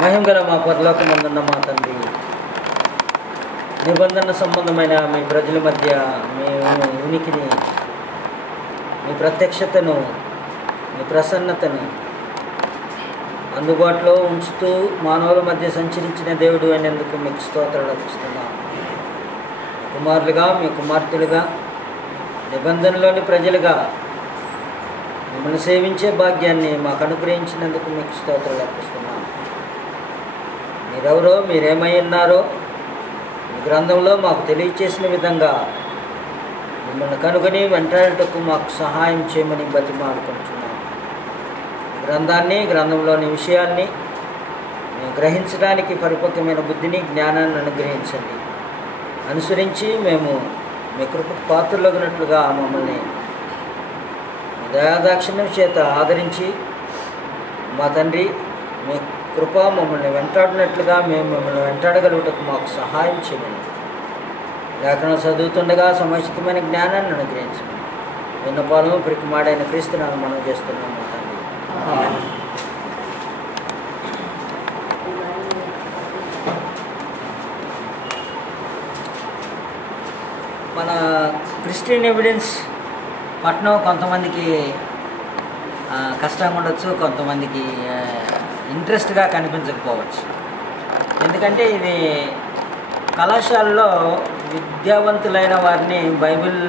మహిమగల మా పరలోకమందున్న మా తండ్రి, నిబంధన సంబంధమైన మీ ప్రజల మధ్య మీ ఉనికిని, మీ ప్రత్యక్షతను, మీ ప్రసన్నతను అందుబాటులో ఉంచుతూ మానవుల మధ్య సంచరించిన దేవుడు అనేందుకు మీకు స్తోత్రాలు అర్పిస్తున్నాం. కుమారులుగా, మీ కుమార్తెలుగా, నిబంధనలోని ప్రజలుగా మిమ్మల్ని సేవించే భాగ్యాన్ని మాకు అనుగ్రహించినందుకు మీకు స్తోత్రాలు అర్పిస్తున్నాం. మీరెవరో, మీరేమై ఉన్నారో మీ గ్రంథంలో మాకు తెలియచేసిన విధంగా మిమ్మల్ని కనుగొని వెంటాడటకు మాకు సహాయం చేయమని బతిమాలుకుంటున్నాం. గ్రంథంలోని విషయాన్ని మేము గ్రహించడానికి పరిపక్వమైన బుద్ధిని, జ్ఞానాన్ని అనుగ్రహించండి. అనుసరించి మేము మీ కృపకు పాత్రలగినట్లుగా మమ్మల్ని మీ దయాదాక్షిణ్యం చేత ఆదరించి, మా తండ్రి మీ కృప మమ్మల్ని వెంటాడినట్లుగా మేము మిమ్మల్ని వెంటాడగలుగుటకు మాకు సహాయం చేయమని లేఖనం చదువుతుండగా సముచితమైన జ్ఞానాన్ని అనుగ్రహించమని విన్నపాలము ప్రికిమాడైన క్రీస్తునామమున మనం చేస్తున్నాం మా తండ్రి. మన క్రిస్టియన్ ఎవిడెన్స్ పట్టణం కొంతమందికి కష్టంగా ఉండొచ్చు, కొంతమందికి ఇంట్రెస్ట్గా కనిపించకపోవచ్చు. ఎందుకంటే ఇది కళాశాలలో విద్యావంతులైన వారిని బైబిల్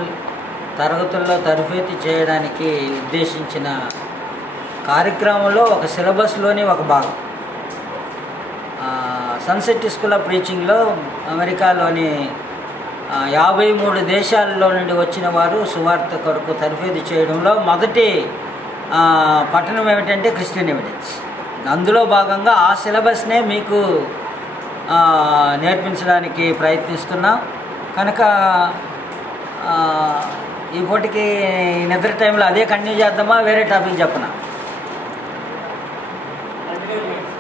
తరగతుల్లో తరబేతి చేయడానికి ఉద్దేశించిన కార్యక్రమంలో ఒక సిలబస్లోని ఒక భాగం. సన్సెట్ స్కూల్ ఆఫ్ ప్రీచింగ్లో అమెరికాలోని 53 దేశాల్లో నుండి వచ్చిన వారు సువార్త కొరకు తరబేతి చేయడంలో మొదటి పట్టణం ఏమిటంటే క్రిస్టియన్ ఎవిడెన్స్. అందులో భాగంగా ఆ సిలబస్నే మీకు నేర్పించడానికి ప్రయత్నిస్తున్నాం. కనుక ఈ పూటకి నిద్ర టైంలో అదే కంటిన్యూ చేద్దామా, వేరే టాపిక్ చెప్పనా?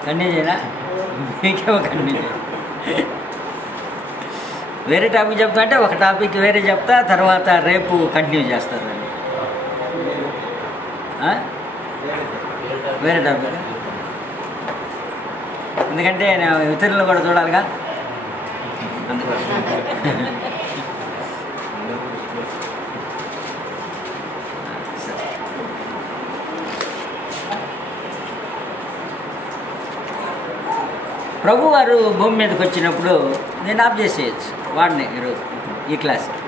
కంటిన్యూ చేయనా? మీకేమో కంటిన్యూ చేయ. వేరే టాపిక్ చెప్తా అంటే ఒక టాపిక్ వేరే చెప్తా, తర్వాత రేపు కంటిన్యూ చేస్తారండి. వేరే టాపిక్, ఎందుకంటే నేను ఇతరులను కూడా చూడాలిగా, అందుకోసం. ప్రభు వారు భూమి మీదకి వచ్చినప్పుడు నేను ఆఫ్ చేసేయచ్చు వాడిని ఈరోజు ఈ క్లాస్కి.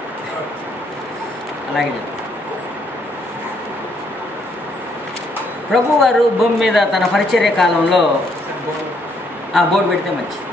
అలాగే చెప్తాను. ప్రభు వారు భూమి మీద తన పరిచర్య కాలంలో బోర్డు పెడితే మంచిది.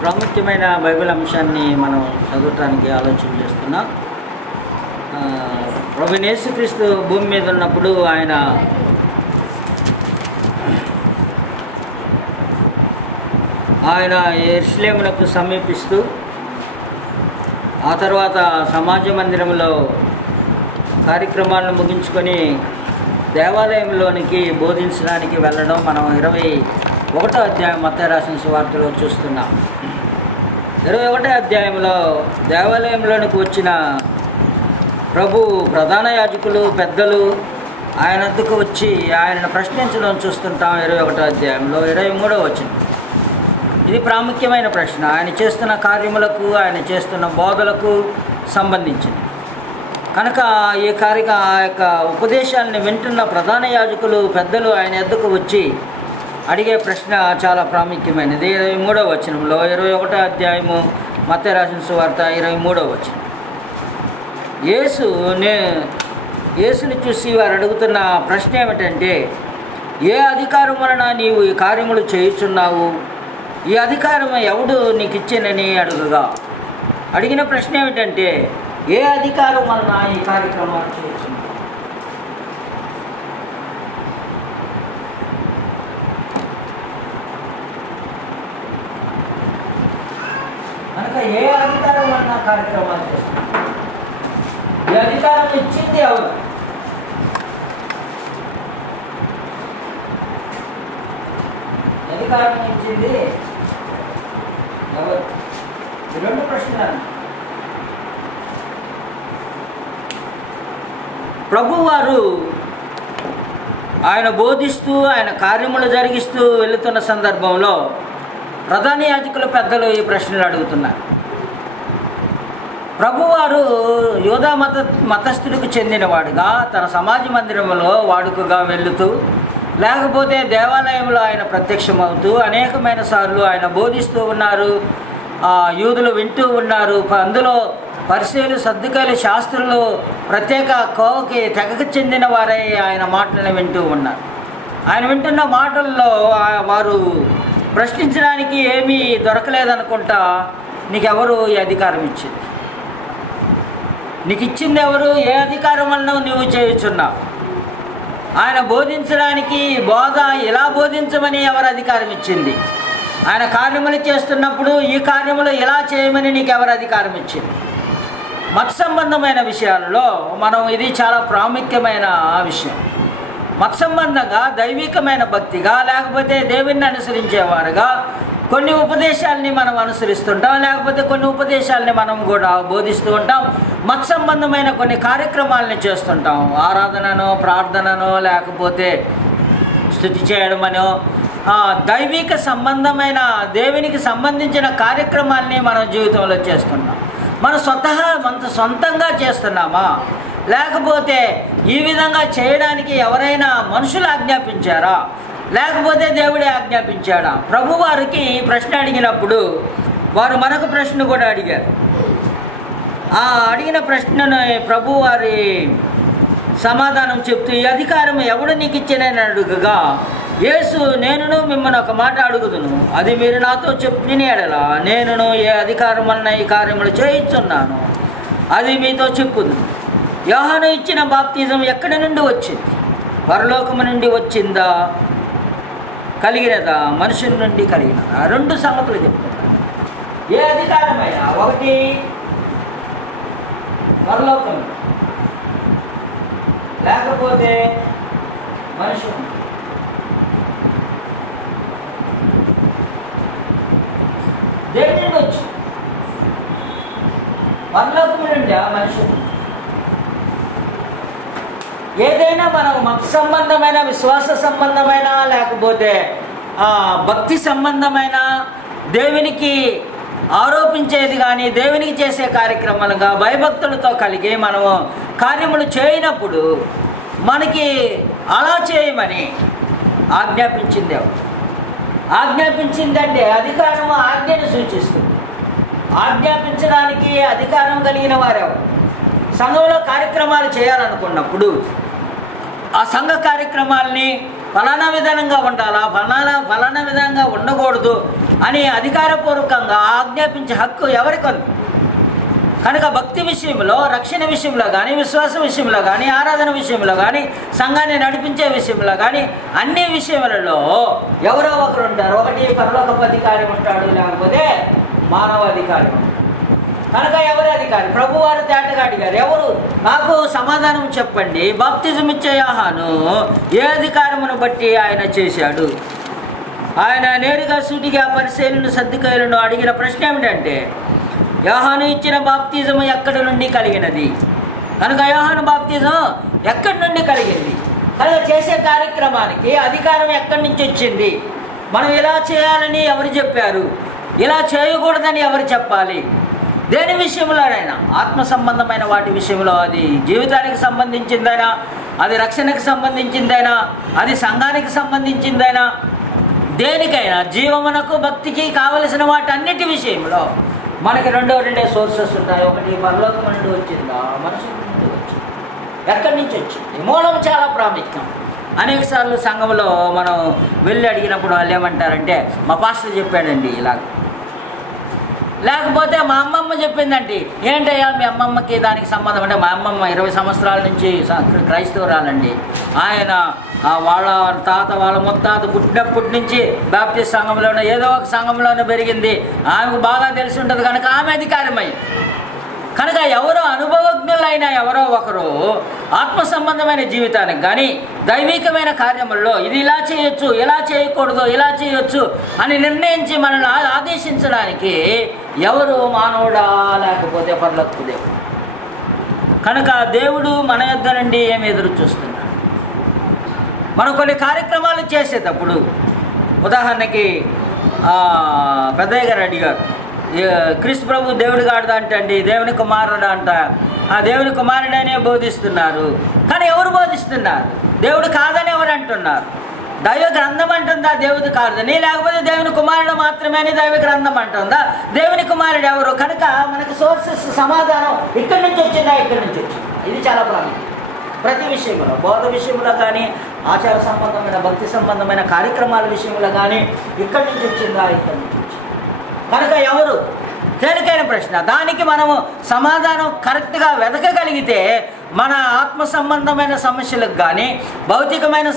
ప్రాముఖ్యమైన బైబిల్ అంశాన్ని మనం చదవటానికి ఆలోచన చేస్తున్నాం. ప్రభువైన యేసుక్రీస్తు భూమి మీద ఉన్నప్పుడు ఆయన యెరూషలేమునకు సమీపిస్తూ ఆ తర్వాత సమాజ మందిరంలో కార్యక్రమాలను ముగించుకొని దేవాలయంలోనికి బోధించడానికి వెళ్ళడం మనం 21వ అధ్యాయం మత్తయి రాసిన సువార్తలో చూస్తున్నాం. 21వ అధ్యాయంలో దేవాలయంలోనికి వచ్చిన ప్రభు ప్రధాన యాజకులు పెద్దలు ఆయన వద్దకు వచ్చి ఆయనను ప్రశ్నించడం చూస్తుంటాం. 21వ అధ్యాయంలో 23వ వచనం. ఇది ప్రాముఖ్యమైన ప్రశ్న. ఆయన చేస్తున్న కార్యములకు ఆయన చేస్తున్న బోధలకు సంబంధించింది కనుక ఆ యొక్క ఉపదేశాలను వింటున్న ప్రధాన యాజకులు పెద్దలు ఆయన వద్దకు వచ్చి అడిగే ప్రశ్న చాలా ప్రాముఖ్యమైనది. 23వ వచనంలో 21వ అధ్యాయము మత్తయి రాసిన సువార్త 23వ వచనం. యేసుని చూసి వారు అడుగుతున్న ప్రశ్న ఏమిటంటే, ఏ అధికారం వలన నీవు ఈ కార్యములు చేయుచున్నావు? ఈ అధికారం ఎవడు నీకు ఇచ్చానని అడిగిన ప్రశ్న ఏమిటంటే, ఏ అధికారం వలన ఈ కార్యక్రమాలు చేయుచున్నావు? కనుక ఏ అధికారం వలన కార్యక్రమాలు చేస్తున్నావు? ఈ అధికారం ఇచ్చింది ఎవరు? అధికారం ఇచ్చింది ఎవరు? ఈ రెండు ప్రశ్నలు. ప్రభువారు ఆయన బోధిస్తూ ఆయన కార్యములు జరిగిస్తూ వెళుతున్న సందర్భంలో ప్రధాన యాజకుల పెద్దలు ఈ ప్రశ్నలు అడుగుతున్నారు. ప్రభువారు యూదా మతస్థుడికి చెందినవాడుగా తన సమాజ మందిరంలో వాడుకగా వెళుతూ, లేకపోతే దేవాలయంలో ఆయన ప్రత్యక్షమవుతూ అనేకమైన సార్లు ఆయన బోధిస్తూ ఉన్నారు. యూదులు వింటూ ఉన్నారు. అందులో పరిసయ్యులు సద్దుకాయలు శాస్త్రులు ప్రత్యేక కోవకి తెగకు చెందిన వారై ఆయన మాటలను వింటూ ఉన్నారు. ఆయన వింటున్న మాటల్లో వారు ప్రశ్నించడానికి ఏమీ దొరకలేదనుకుంటా, నీకెవరు ఈ అధికారం ఇచ్చింది? నీకు ఇచ్చింది ఎవరు? ఏ అధికారం వలన నువ్వు చేయుచున్నావు? ఆయన బోధించడానికి బోధ ఇలా బోధించమని ఎవరు అధికారం ఇచ్చింది? ఆయన కార్యములు చేస్తున్నప్పుడు ఈ కార్యములు ఇలా చేయమని నీకు ఎవరు అధికారం ఇచ్చింది? మత సంబంధమైన విషయాలలో ఇది చాలా ప్రాముఖ్యమైన విషయం. మత సంబంధంగా దైవికమైన భక్తిగా, లేకపోతే దేవుణ్ణి అనుసరించేవారుగా కొన్ని ఉపదేశాలని మనం అనుసరిస్తుంటాం, లేకపోతే కొన్ని ఉపదేశాలని మనం కూడా బోధిస్తూ ఉంటాం. మత సంబంధమైన కొన్ని కార్యక్రమాలని చేస్తుంటాం. ఆరాధననో, ప్రార్థననో, లేకపోతే స్తుతి చేయడమనో, దైవిక సంబంధమైన దేవునికి సంబంధించిన కార్యక్రమాలని మన జీవితంలో చేస్తున్నాం. మన సొంతంగా చేస్తున్నామా? లేకపోతే ఈ విధంగా చేయడానికి ఎవరైనా మనుషులు ఆజ్ఞాపించారా? లేకపోతే దేవుడే ఆజ్ఞాపించాడా? ప్రభువారికి ప్రశ్న అడిగినప్పుడు వారు మనకు ప్రశ్న కూడా అడిగారు. ఆ అడిగిన ప్రశ్నను ప్రభువారి సమాధానం చెప్తూ, ఈ అధికారం ఎవడు నీకు ఇచ్చానని అడుగగా, యేసు, నేనును మిమ్మల్ని ఒక మాట అడుగుదును, అది మీరు నాతో చెప్పిన ఎడలా నేనును ఏ అధికారం వలన ఈ కార్యములు చేయించున్నాను అది మీతో చెప్పుదును. యోహాను ఇచ్చిన బాప్తిజం ఎక్కడి నుండి వచ్చింది? పరలోకము నుండి వచ్చిందా, కలిగినదా, మనుషుల నుండి కలిగినదా? రెండు సంగతులు చెప్తున్నారు. ఏ అధికారమైనా ఒకటి పరలోకం, లేకపోతే మనుషులు. దేని నుండి వచ్చి? పరలోకం నుండి మనుషులు. ఏదైనా మనం మత సంబంధమైన, విశ్వాస సంబంధమైన, లేకపోతే భక్తి సంబంధమైన, దేవునికి ఆరోపించేది కానీ దేవునికి చేసే కార్యక్రమాలుగా భయభక్తులతో కలిగి మనము కార్యములు చేయనప్పుడు మనకి అలా చేయమని ఆజ్ఞాపించింది ఎవరు? ఆజ్ఞాపించిందంటే అధికారము ఆజ్ఞను సూచిస్తుంది. ఆజ్ఞాపించడానికి అధికారం కలిగిన వారెవరు? సంఘంలో కార్యక్రమాలు చేయాలనుకున్నప్పుడు ఆ సంఘ కార్యక్రమాల్ని ఫలానా విధానంగా ఉండాలా, ఫలానా విధంగా ఉండకూడదు అని అధికారపూర్వకంగా ఆజ్ఞాపించే హక్కు ఎవరికి ఉంది? కనుక భక్తి విషయంలో, రక్షణ విషయంలో కానీ, విశ్వాస విషయంలో కానీ, ఆరాధన విషయంలో కానీ, సంఘాన్ని నడిపించే విషయంలో కానీ, అన్ని విషయములలో ఎవరో ఒకరు ఉంటారు. ఒకటి పరలోకపు అధికారి ఉంటాడు, లేకపోతే మానవ అధికారి ఉంటాడు. కనుక ఎవరి అధికారి? ప్రభువారు తేటగా అడిగారు, ఎవరు నాకు సమాధానం చెప్పండి, బాప్తిజం ఇచ్చే యోహాను ఏ అధికారమును బట్టి ఆయన చేశాడు? ఆయన నేరుగా సూటిగా పరిశీలన సద్దుకాయలను అడిగిన ప్రశ్న ఏమిటంటే, యోహాను ఇచ్చిన బాప్తిజం ఎక్కడి నుండి కలిగినది? కనుక యోహాను బాప్తిజం ఎక్కడి నుండి కలిగింది? కనుక చేసే కార్యక్రమానికి అధికారం ఎక్కడి నుంచి వచ్చింది? మనం ఇలా చేయాలని ఎవరు చెప్పారు? ఇలా చేయకూడదని ఎవరు చెప్పాలి? దేని విషయంలోనైనా, ఆత్మ సంబంధమైన వాటి విషయంలో, అది జీవితానికి సంబంధించిందైనా, అది రక్షణకు సంబంధించిందైనా, అది సంఘానికి సంబంధించిందైనా, దేనికైనా జీవమునకు భక్తికి కావలసిన వాటన్నిటి విషయంలో మనకి రెండే సోర్సెస్ ఉంటాయి. ఒకటి పరలోకం నుండి వచ్చిందా, మనుషుల నుండి వచ్చింది. ఎక్కడి నుంచి వచ్చింది? మూలం చాలా ప్రాముఖ్యం. అనేక సార్లు సంఘంలో మనం వెళ్ళి అడిగినప్పుడు వాళ్ళు ఏమంటారంటే, మా పాస్టర్ చెప్పాడండి ఇలా, లేకపోతే మా అమ్మమ్మ చెప్పిందంటే. ఏంటయ్యా మీ అమ్మమ్మకి దానికి సంబంధం అంటే, మా అమ్మమ్మ 20 సంవత్సరాల నుంచి క్రైస్తవురాలండి. ఆయన వాళ్ళ తాత, వాళ్ళ ముత్తాత పుట్టినప్పటి నుంచి బాప్టిస్ట్ సంఘంలోనే ఏదో ఒక సంఘంలోనే పెరిగింది. ఆమెకు బాగా తెలిసి ఉంటుంది కనుక ఆమె అధికారమై. కనుక ఎవరో అనుభవజ్ఞులైన ఎవరో ఒకరు ఆత్మ సంబంధమైన జీవితానికి కానీ, దైవికమైన కార్యముల్లో ఇది ఇలా చేయొచ్చు, ఇలా చేయకూడదు, ఇలా చేయొచ్చు అని నిర్ణయించి మనల్ని ఆదేశించడానికి ఎవరు? మానవుడా, లేకపోతే పరలోకపు దేవుడు. కనుక దేవుడు మన యొద్ద నుండి ఏమి ఎదురు చూస్తున్నాడు? మనం కొన్ని కార్యక్రమాలు చేసేటప్పుడు, ఉదాహరణకి పెద్దయ్య గారు అడిగారు, క్రీస్తు ప్రభు దేవుడు కాదు అంటండి, దేవుని కుమారుడు అంట. ఆ దేవుని కుమారుడనే బోధిస్తున్నారు. కానీ ఎవరు బోధిస్తున్నారు? దేవుడు కాదని ఎవరు అంటున్నారు? దైవ గ్రంథం అంటుందా దేవుడు కాదని? లేకపోతే దేవుని కుమారుడు మాత్రమే అని దైవ గ్రంథం అంటుందా? దేవుని కుమారుడు ఎవరు? కనుక మనకు సోర్సెస్ సమాధానం ఇక్కడి నుంచి వచ్చిందా, ఇక్కడి నుంచి వచ్చింది. ఇది చాలా ప్రాముఖ్యం. ప్రతి విషయంలో, బోధ విషయంలో కానీ, ఆచార సంబంధమైన, భక్తి సంబంధమైన కార్యక్రమాల విషయంలో కానీ, ఇక్కడి నుంచి వచ్చిందా, ఇక్కడి నుంచి వచ్చింది. కనుక ఎవరు? తేలికైన ప్రశ్న. దానికి మనము సమాధానం కరెక్ట్గా వెతకగలిగితే మన ఆత్మ సంబంధమైన సమస్యలకు కానీ, భౌతికమైన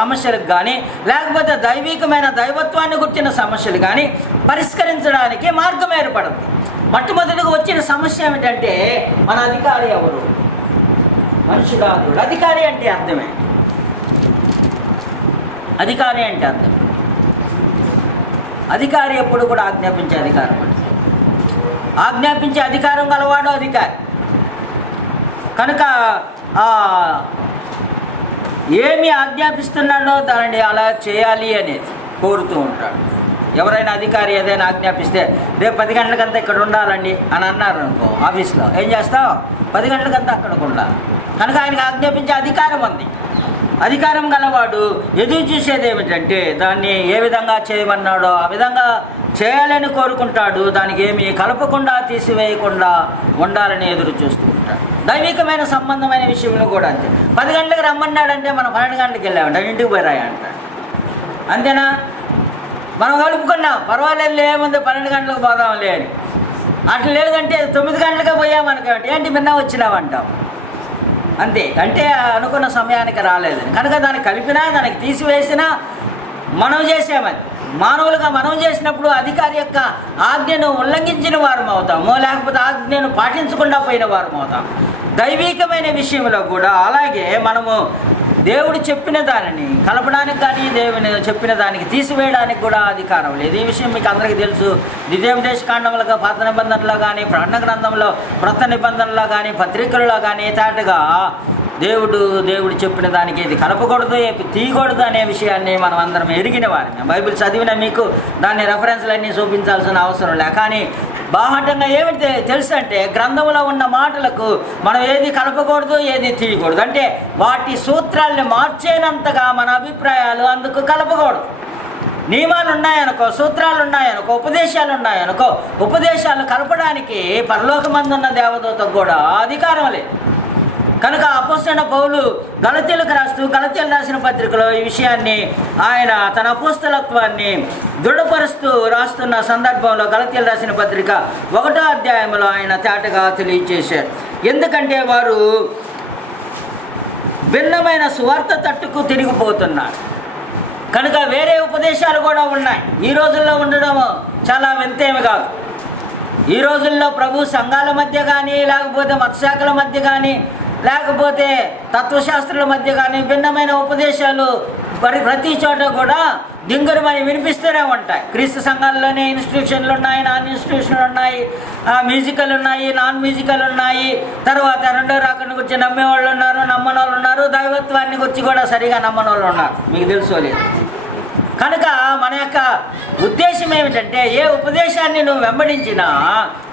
సమస్యలకు కానీ, లేకపోతే దైవికమైన దైవత్వాన్ని గుర్చిన సమస్యలు కానీ పరిష్కరించడానికి మార్గం ఏర్పడుతుంది. మొట్టమొదటిగా వచ్చిన సమస్య ఏమిటంటే, మన అధికారి ఎవరు? మనుషుడా? అధికారి అంటే అర్థమే, అధికారి అంటే అర్థం. అధికారి ఎప్పుడు కూడా ఆజ్ఞాపించే అధికారం అంటే, ఆజ్ఞాపించే అధికారం గలవాడు అధికారి. కనుక ఏమి ఆజ్ఞాపిస్తున్నాడో దానిని అలా చేయాలి అనేది కోరుతూ ఉంటాడు. ఎవరైనా అధికారి ఏదైనా ఆజ్ఞాపిస్తే, రేపు 10 గంటలకంతా ఇక్కడ ఉండాలండి అని అన్నారు అనుకో, ఆఫీస్లో ఏం చేస్తావు? 10 గంటలకంతా అక్కడికి ఉండాలి. కనుక ఆయనకు ఆజ్ఞాపించే అధికారం ఉంది. అధికారం గలవాడు ఎదురు చూసేది ఏమిటంటే, దాన్ని ఏ విధంగా చేయమన్నాడో ఆ విధంగా చేయాలని కోరుకుంటాడు. దానికి ఏమి కలపకుండా, తీసివేయకుండా ఉండాలని ఎదురు చూస్తూ ఉంటాడు. దైవికమైన సంబంధమైన విషయంలో కూడా అంతే. 10 గంటలకు రమ్మన్నాడంటే మనం 12 గంటలకు వెళ్ళామంటే ఇంటికి పోయిరాయి అంటాడు. అంతేనా? మనం కలుపుకున్నాం, పర్వాలేదు ఏముంది 12 గంటలకు పోదాంలే అని. అట్లా లేదంటే 9 గంటలకే పోయామనుకోండి, ఏంటి మిన్న వచ్చినావంటాం. అంతే, అంటే అనుకున్న సమయానికి రాలేదని. కనుక దాన్ని కలిపినా, దానికి తీసివేసినా మనం చేసామని. మానవులుగా మనం చేసినప్పుడు అధికారి యొక్క ఆజ్ఞను ఉల్లంఘించిన వారం అవుతాము, లేకపోతే ఆజ్ఞను పాటించకుండా పోయిన వారం అవుతాం. దైవికమైన విషయంలో కూడా అలాగే మనము దేవుడు చెప్పిన దానిని కలపడానికి కానీ, దేవుని చెప్పిన దానికి తీసివేయడానికి కూడా అధికారం లేదు. ఈ విషయం మీకు అందరికీ తెలుసు. ద్వితీయోపదేశకాండంలో, పాత నిబంధనలో కానీ, ప్రకటన గ్రంథంలో, క్రొత్త నిబంధనలో కానీ, పత్రికలలో కానీ తాటుగా దేవుడు చెప్పిన దానికి ఇది కలపకూడదు, తీయకూడదు అనే విషయాన్ని మనం అందరం ఎరిగిన వారిని. బైబిల్ చదివిన మీకు దాన్ని రెఫరెన్స్లన్నీ చూపించాల్సిన అవసరం లే. కానీ బాహటంగా ఏమిటి తెలుసు అంటే, గ్రంథంలో ఉన్న మాటలకు మనం ఏది కలపకూడదు, ఏది తీయకూడదు. అంటే వాటి సూత్రాల్ని మార్చేనంతగా మన అభిప్రాయాలు అందుకు కలపకూడదు. నియమాలు ఉన్నాయనుకో, సూత్రాలు ఉన్నాయనుకో, ఉపదేశాలు ఉన్నాయనుకో, ఉపదేశాలు కలపడానికి పరలోకమందున్న దేవదూతకు కూడా అధికారం లేదు. కనుక అపోస్తలుడైన పౌలు గలతీయులకు రాసిన పత్రికలో ఈ విషయాన్ని ఆయన తన అపోస్తలత్వాన్ని దృఢపరుస్తూ రాస్తున్న సందర్భంలో గలతీయులకు రాసిన పత్రిక 1వ అధ్యాయంలో ఆయన తేటగా తెలియజేశారు. ఎందుకంటే వారు భిన్నమైన సువార్త తట్టుకు తిరిగిపోతున్నారు కనుక వేరే ఉపదేశాలు కూడా ఉన్నాయి. ఈ రోజుల్లో ఉండడం చాలా వింతేమి కాదు. ఈ రోజుల్లో ప్రభు సంఘాల మధ్య కానీ, లేకపోతే మతశాఖల మధ్య కానీ, లేకపోతే తత్వశాస్త్రుల మధ్య కానీ భిన్నమైన ఉపదేశాలు ప్రతి చోట కూడా దింగురమని వినిపిస్తూనే ఉంటాయి. క్రీస్తు సంఘాల్లోనే ఇన్స్టిట్యూషన్లు ఉన్నాయి, నాన్ ఇన్స్టిట్యూషన్లు ఉన్నాయి, మ్యూజికల్ ఉన్నాయి, నాన్ మ్యూజికల్ ఉన్నాయి. తర్వాత రెండో రాకడిని గురించి నమ్మేవాళ్ళు ఉన్నారు, నమ్మని వాళ్ళు ఉన్నారు, దైవత్వాన్ని గురించి కూడా సరిగా నమ్మని వాళ్ళు ఉన్నారు. మీకు తెలుసుకోలేదు. కనుక మన యొక్క ఉద్దేశం ఏమిటంటే ఏ ఉపదేశాన్ని నువ్వు వెంబడించినా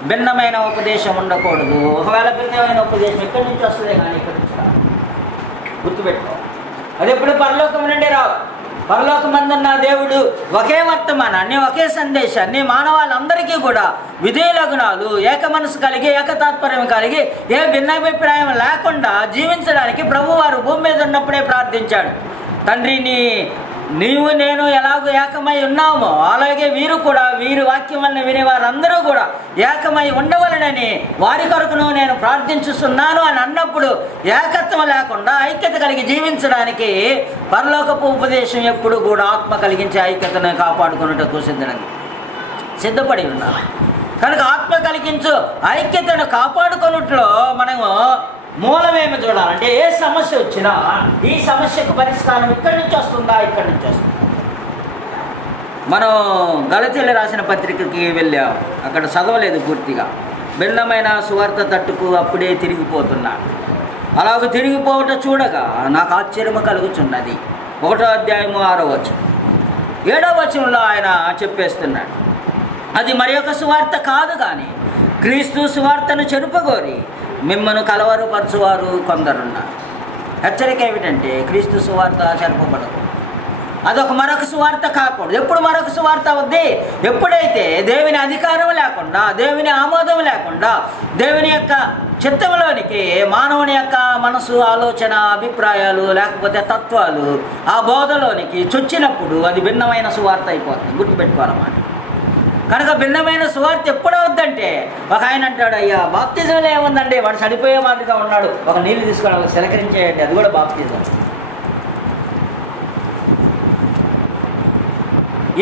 భిన్నమైన ఉపదేశం ఉండకూడదు. ఒకవేళ భిన్నమైన ఉపదేశం ఎక్కడి నుంచి వస్తుంది కానీ ఇక్కడి నుంచి రాదు. గుర్తుపెట్టుకో, అది ఎప్పుడు పరలోకం నుండి రావు. పరలోకమందున్న దేవుడు ఒకే వర్తమానాన్ని, ఒకే సందేశాన్ని మానవాళ్ళందరికీ కూడా విధేయులగుణాలు, ఏక మనసు కలిగి, ఏకతాత్పర్యం కలిగి, ఏ భిన్నాభిప్రాయం లేకుండా జీవించడానికి ప్రభువారు భూమి మీద ఉన్నప్పుడే ప్రార్థించాడు. తండ్రి, నీవు నేను ఎలాగో ఏకమై ఉన్నామో అలాగే వీరు కూడా, వీరి వాక్యం వలన వినేవారందరూ కూడా ఏకమై ఉండవలనని వారి కొరకును నేను ప్రార్థించుస్తున్నాను అని అన్నప్పుడు ఏకత్వం లేకుండా ఐక్యత కలిగి జీవించడానికి పరలోకపు ఉపదేశం ఎప్పుడు కూడా ఆత్మ కలిగించే ఐక్యతను కాపాడుకున్నట్టు సిద్ధపడి ఉన్నారు. కనుక ఆత్మ కలిగించు ఐక్యతను కాపాడుకున్నట్లో మనము మూలమేమి చూడాలంటే ఏ సమస్య వచ్చినా ఈ సమస్యకు పరిష్కారం ఇక్కడి నుంచి వస్తుందా, ఇక్కడి నుంచి వస్తుందా. మనం గలతీయులకు రాసిన పత్రికకి వెళ్ళాం, అక్కడ చదవలేదు పూర్తిగా. భిన్నమైన సువార్త తట్టుకు అప్పుడే తిరిగిపోతున్నాడు. అలాగ తిరిగిపోవటం చూడగా నాకు ఆశ్చర్యము కలుగుచున్నది. 1వ అధ్యాయము 6వ వచనం 7వ వచనంలో ఆయన చెప్పేస్తున్నాడు, అది మరి ఒక సువార్త కాదు కానీ క్రీస్తు సువార్తను చెరుపగోరి మిమ్మల్ని కలవరపరచువారు కొందరున్నారు. హెచ్చరిక ఏమిటంటే క్రీస్తు సువార్త చెరపబడదు. అదొక మరొక సువార్త కాకూడదు. ఎప్పుడు మరొక సువార్త అవుద్ది? ఎప్పుడైతే దేవుని అధికారం లేకుండా, దేవుని ఆమోదం లేకుండా, దేవుని యొక్క చిత్తంలోనికి మానవుని యొక్క మనసు, ఆలోచన, అభిప్రాయాలు లేకపోతే తత్వాలు ఆ బోధలోనికి చొచ్చినప్పుడు అది భిన్నమైన సువార్త అయిపోతుంది. గుర్తుపెట్టుకోవాలన్నమాట. కనుక భిన్నమైన సువార్త ఎప్పుడవుద్దంటే ఒక ఆయన అంటాడు, అయ్యా బాప్తిజంలో ఏముందండి, వాడు చనిపోయే మాదిరిగా ఉన్నాడు, ఒక నీళ్ళు తీసుకొని సెలకరించేయండి, అది కూడా బాప్తిజం.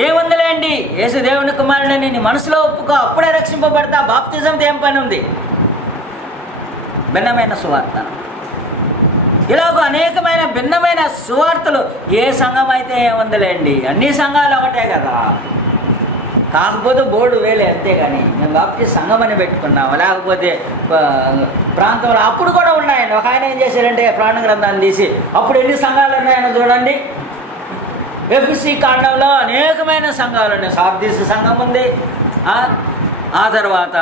ఏముందిలేండి, యేసు దేవుని కుమారుడని నీ మనసులో ఒప్పుకో, అప్పుడే రక్షింపబడతా, బాప్తిజంతో ఏం పని ఉంది? భిన్నమైన సువార్త. ఇలాగ అనేకమైన భిన్నమైన సువార్తలు. ఏ సంఘం అయితే ఏముందిలేండి, అన్ని సంఘాలు ఒకటే కదా, కాకపోతే బోర్డు వేలే అంతేగాని మేము బాప్టిస్ట్ సంఘం అని పెట్టుకున్నాము, లేకపోతే ప్రాంతంలో అప్పుడు కూడా ఉన్నాయండి. ఒక ఆయన ఏం చేశారంటే ప్రాణ గ్రంథాన్ని తీసి అప్పుడు ఎన్ని సంఘాలు ఉన్నాయని చూడండి. ఎఫ్ఎస్సి కాండంలో అనేకమైన సంఘాలు ఉన్నాయి. సార్దీస్ సంఘం ఉంది, ఆ తర్వాత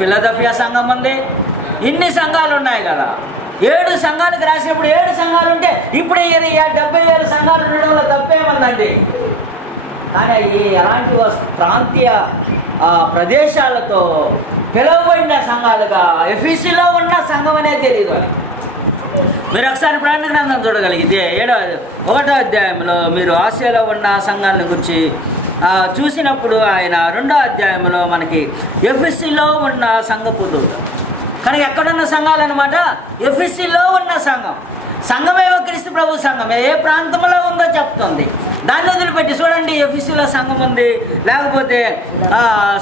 ఫిలదెల్ఫియా సంఘం ఉంది. ఇన్ని సంఘాలు ఉన్నాయి కదా. 7 సంఘాలకు రాసినప్పుడు 7 సంఘాలు ఉంటే ఇప్పుడు 70,000 సంఘాలు ఉండడంలో తప్పేముందండి? కానీ అవి ఎలాంటి ప్రాంతీయ ప్రదేశాలతో పిలువబడిన సంఘాలుగా ఎఫ్ఎస్సిలో ఉన్న సంఘం అనేది తెలియదు. మీరు ఒకసారి ప్రాణ గ్రంథం చూడగలిగితే 1వ అధ్యాయంలో మీరు ఆసియాలో ఉన్న సంఘాలను గురించి చూసినప్పుడు ఆయన 2వ అధ్యాయంలో మనకి ఎఫ్ఎస్సిలో ఉన్న సంఘపు దూత. కనుక ఎక్కడున్న సంఘాలు అనమాట? ఎఫ్ఎస్సిలో ఉన్న సంఘం. సంఘమేమో క్రీస్తు ప్రభు సంఘం ఏ ప్రాంతంలో ఉందో చెప్తుంది. దాన్ని వదిలిపెట్టి చూడండి, ఎఫెసీలో సంఘం ఉంది, లేకపోతే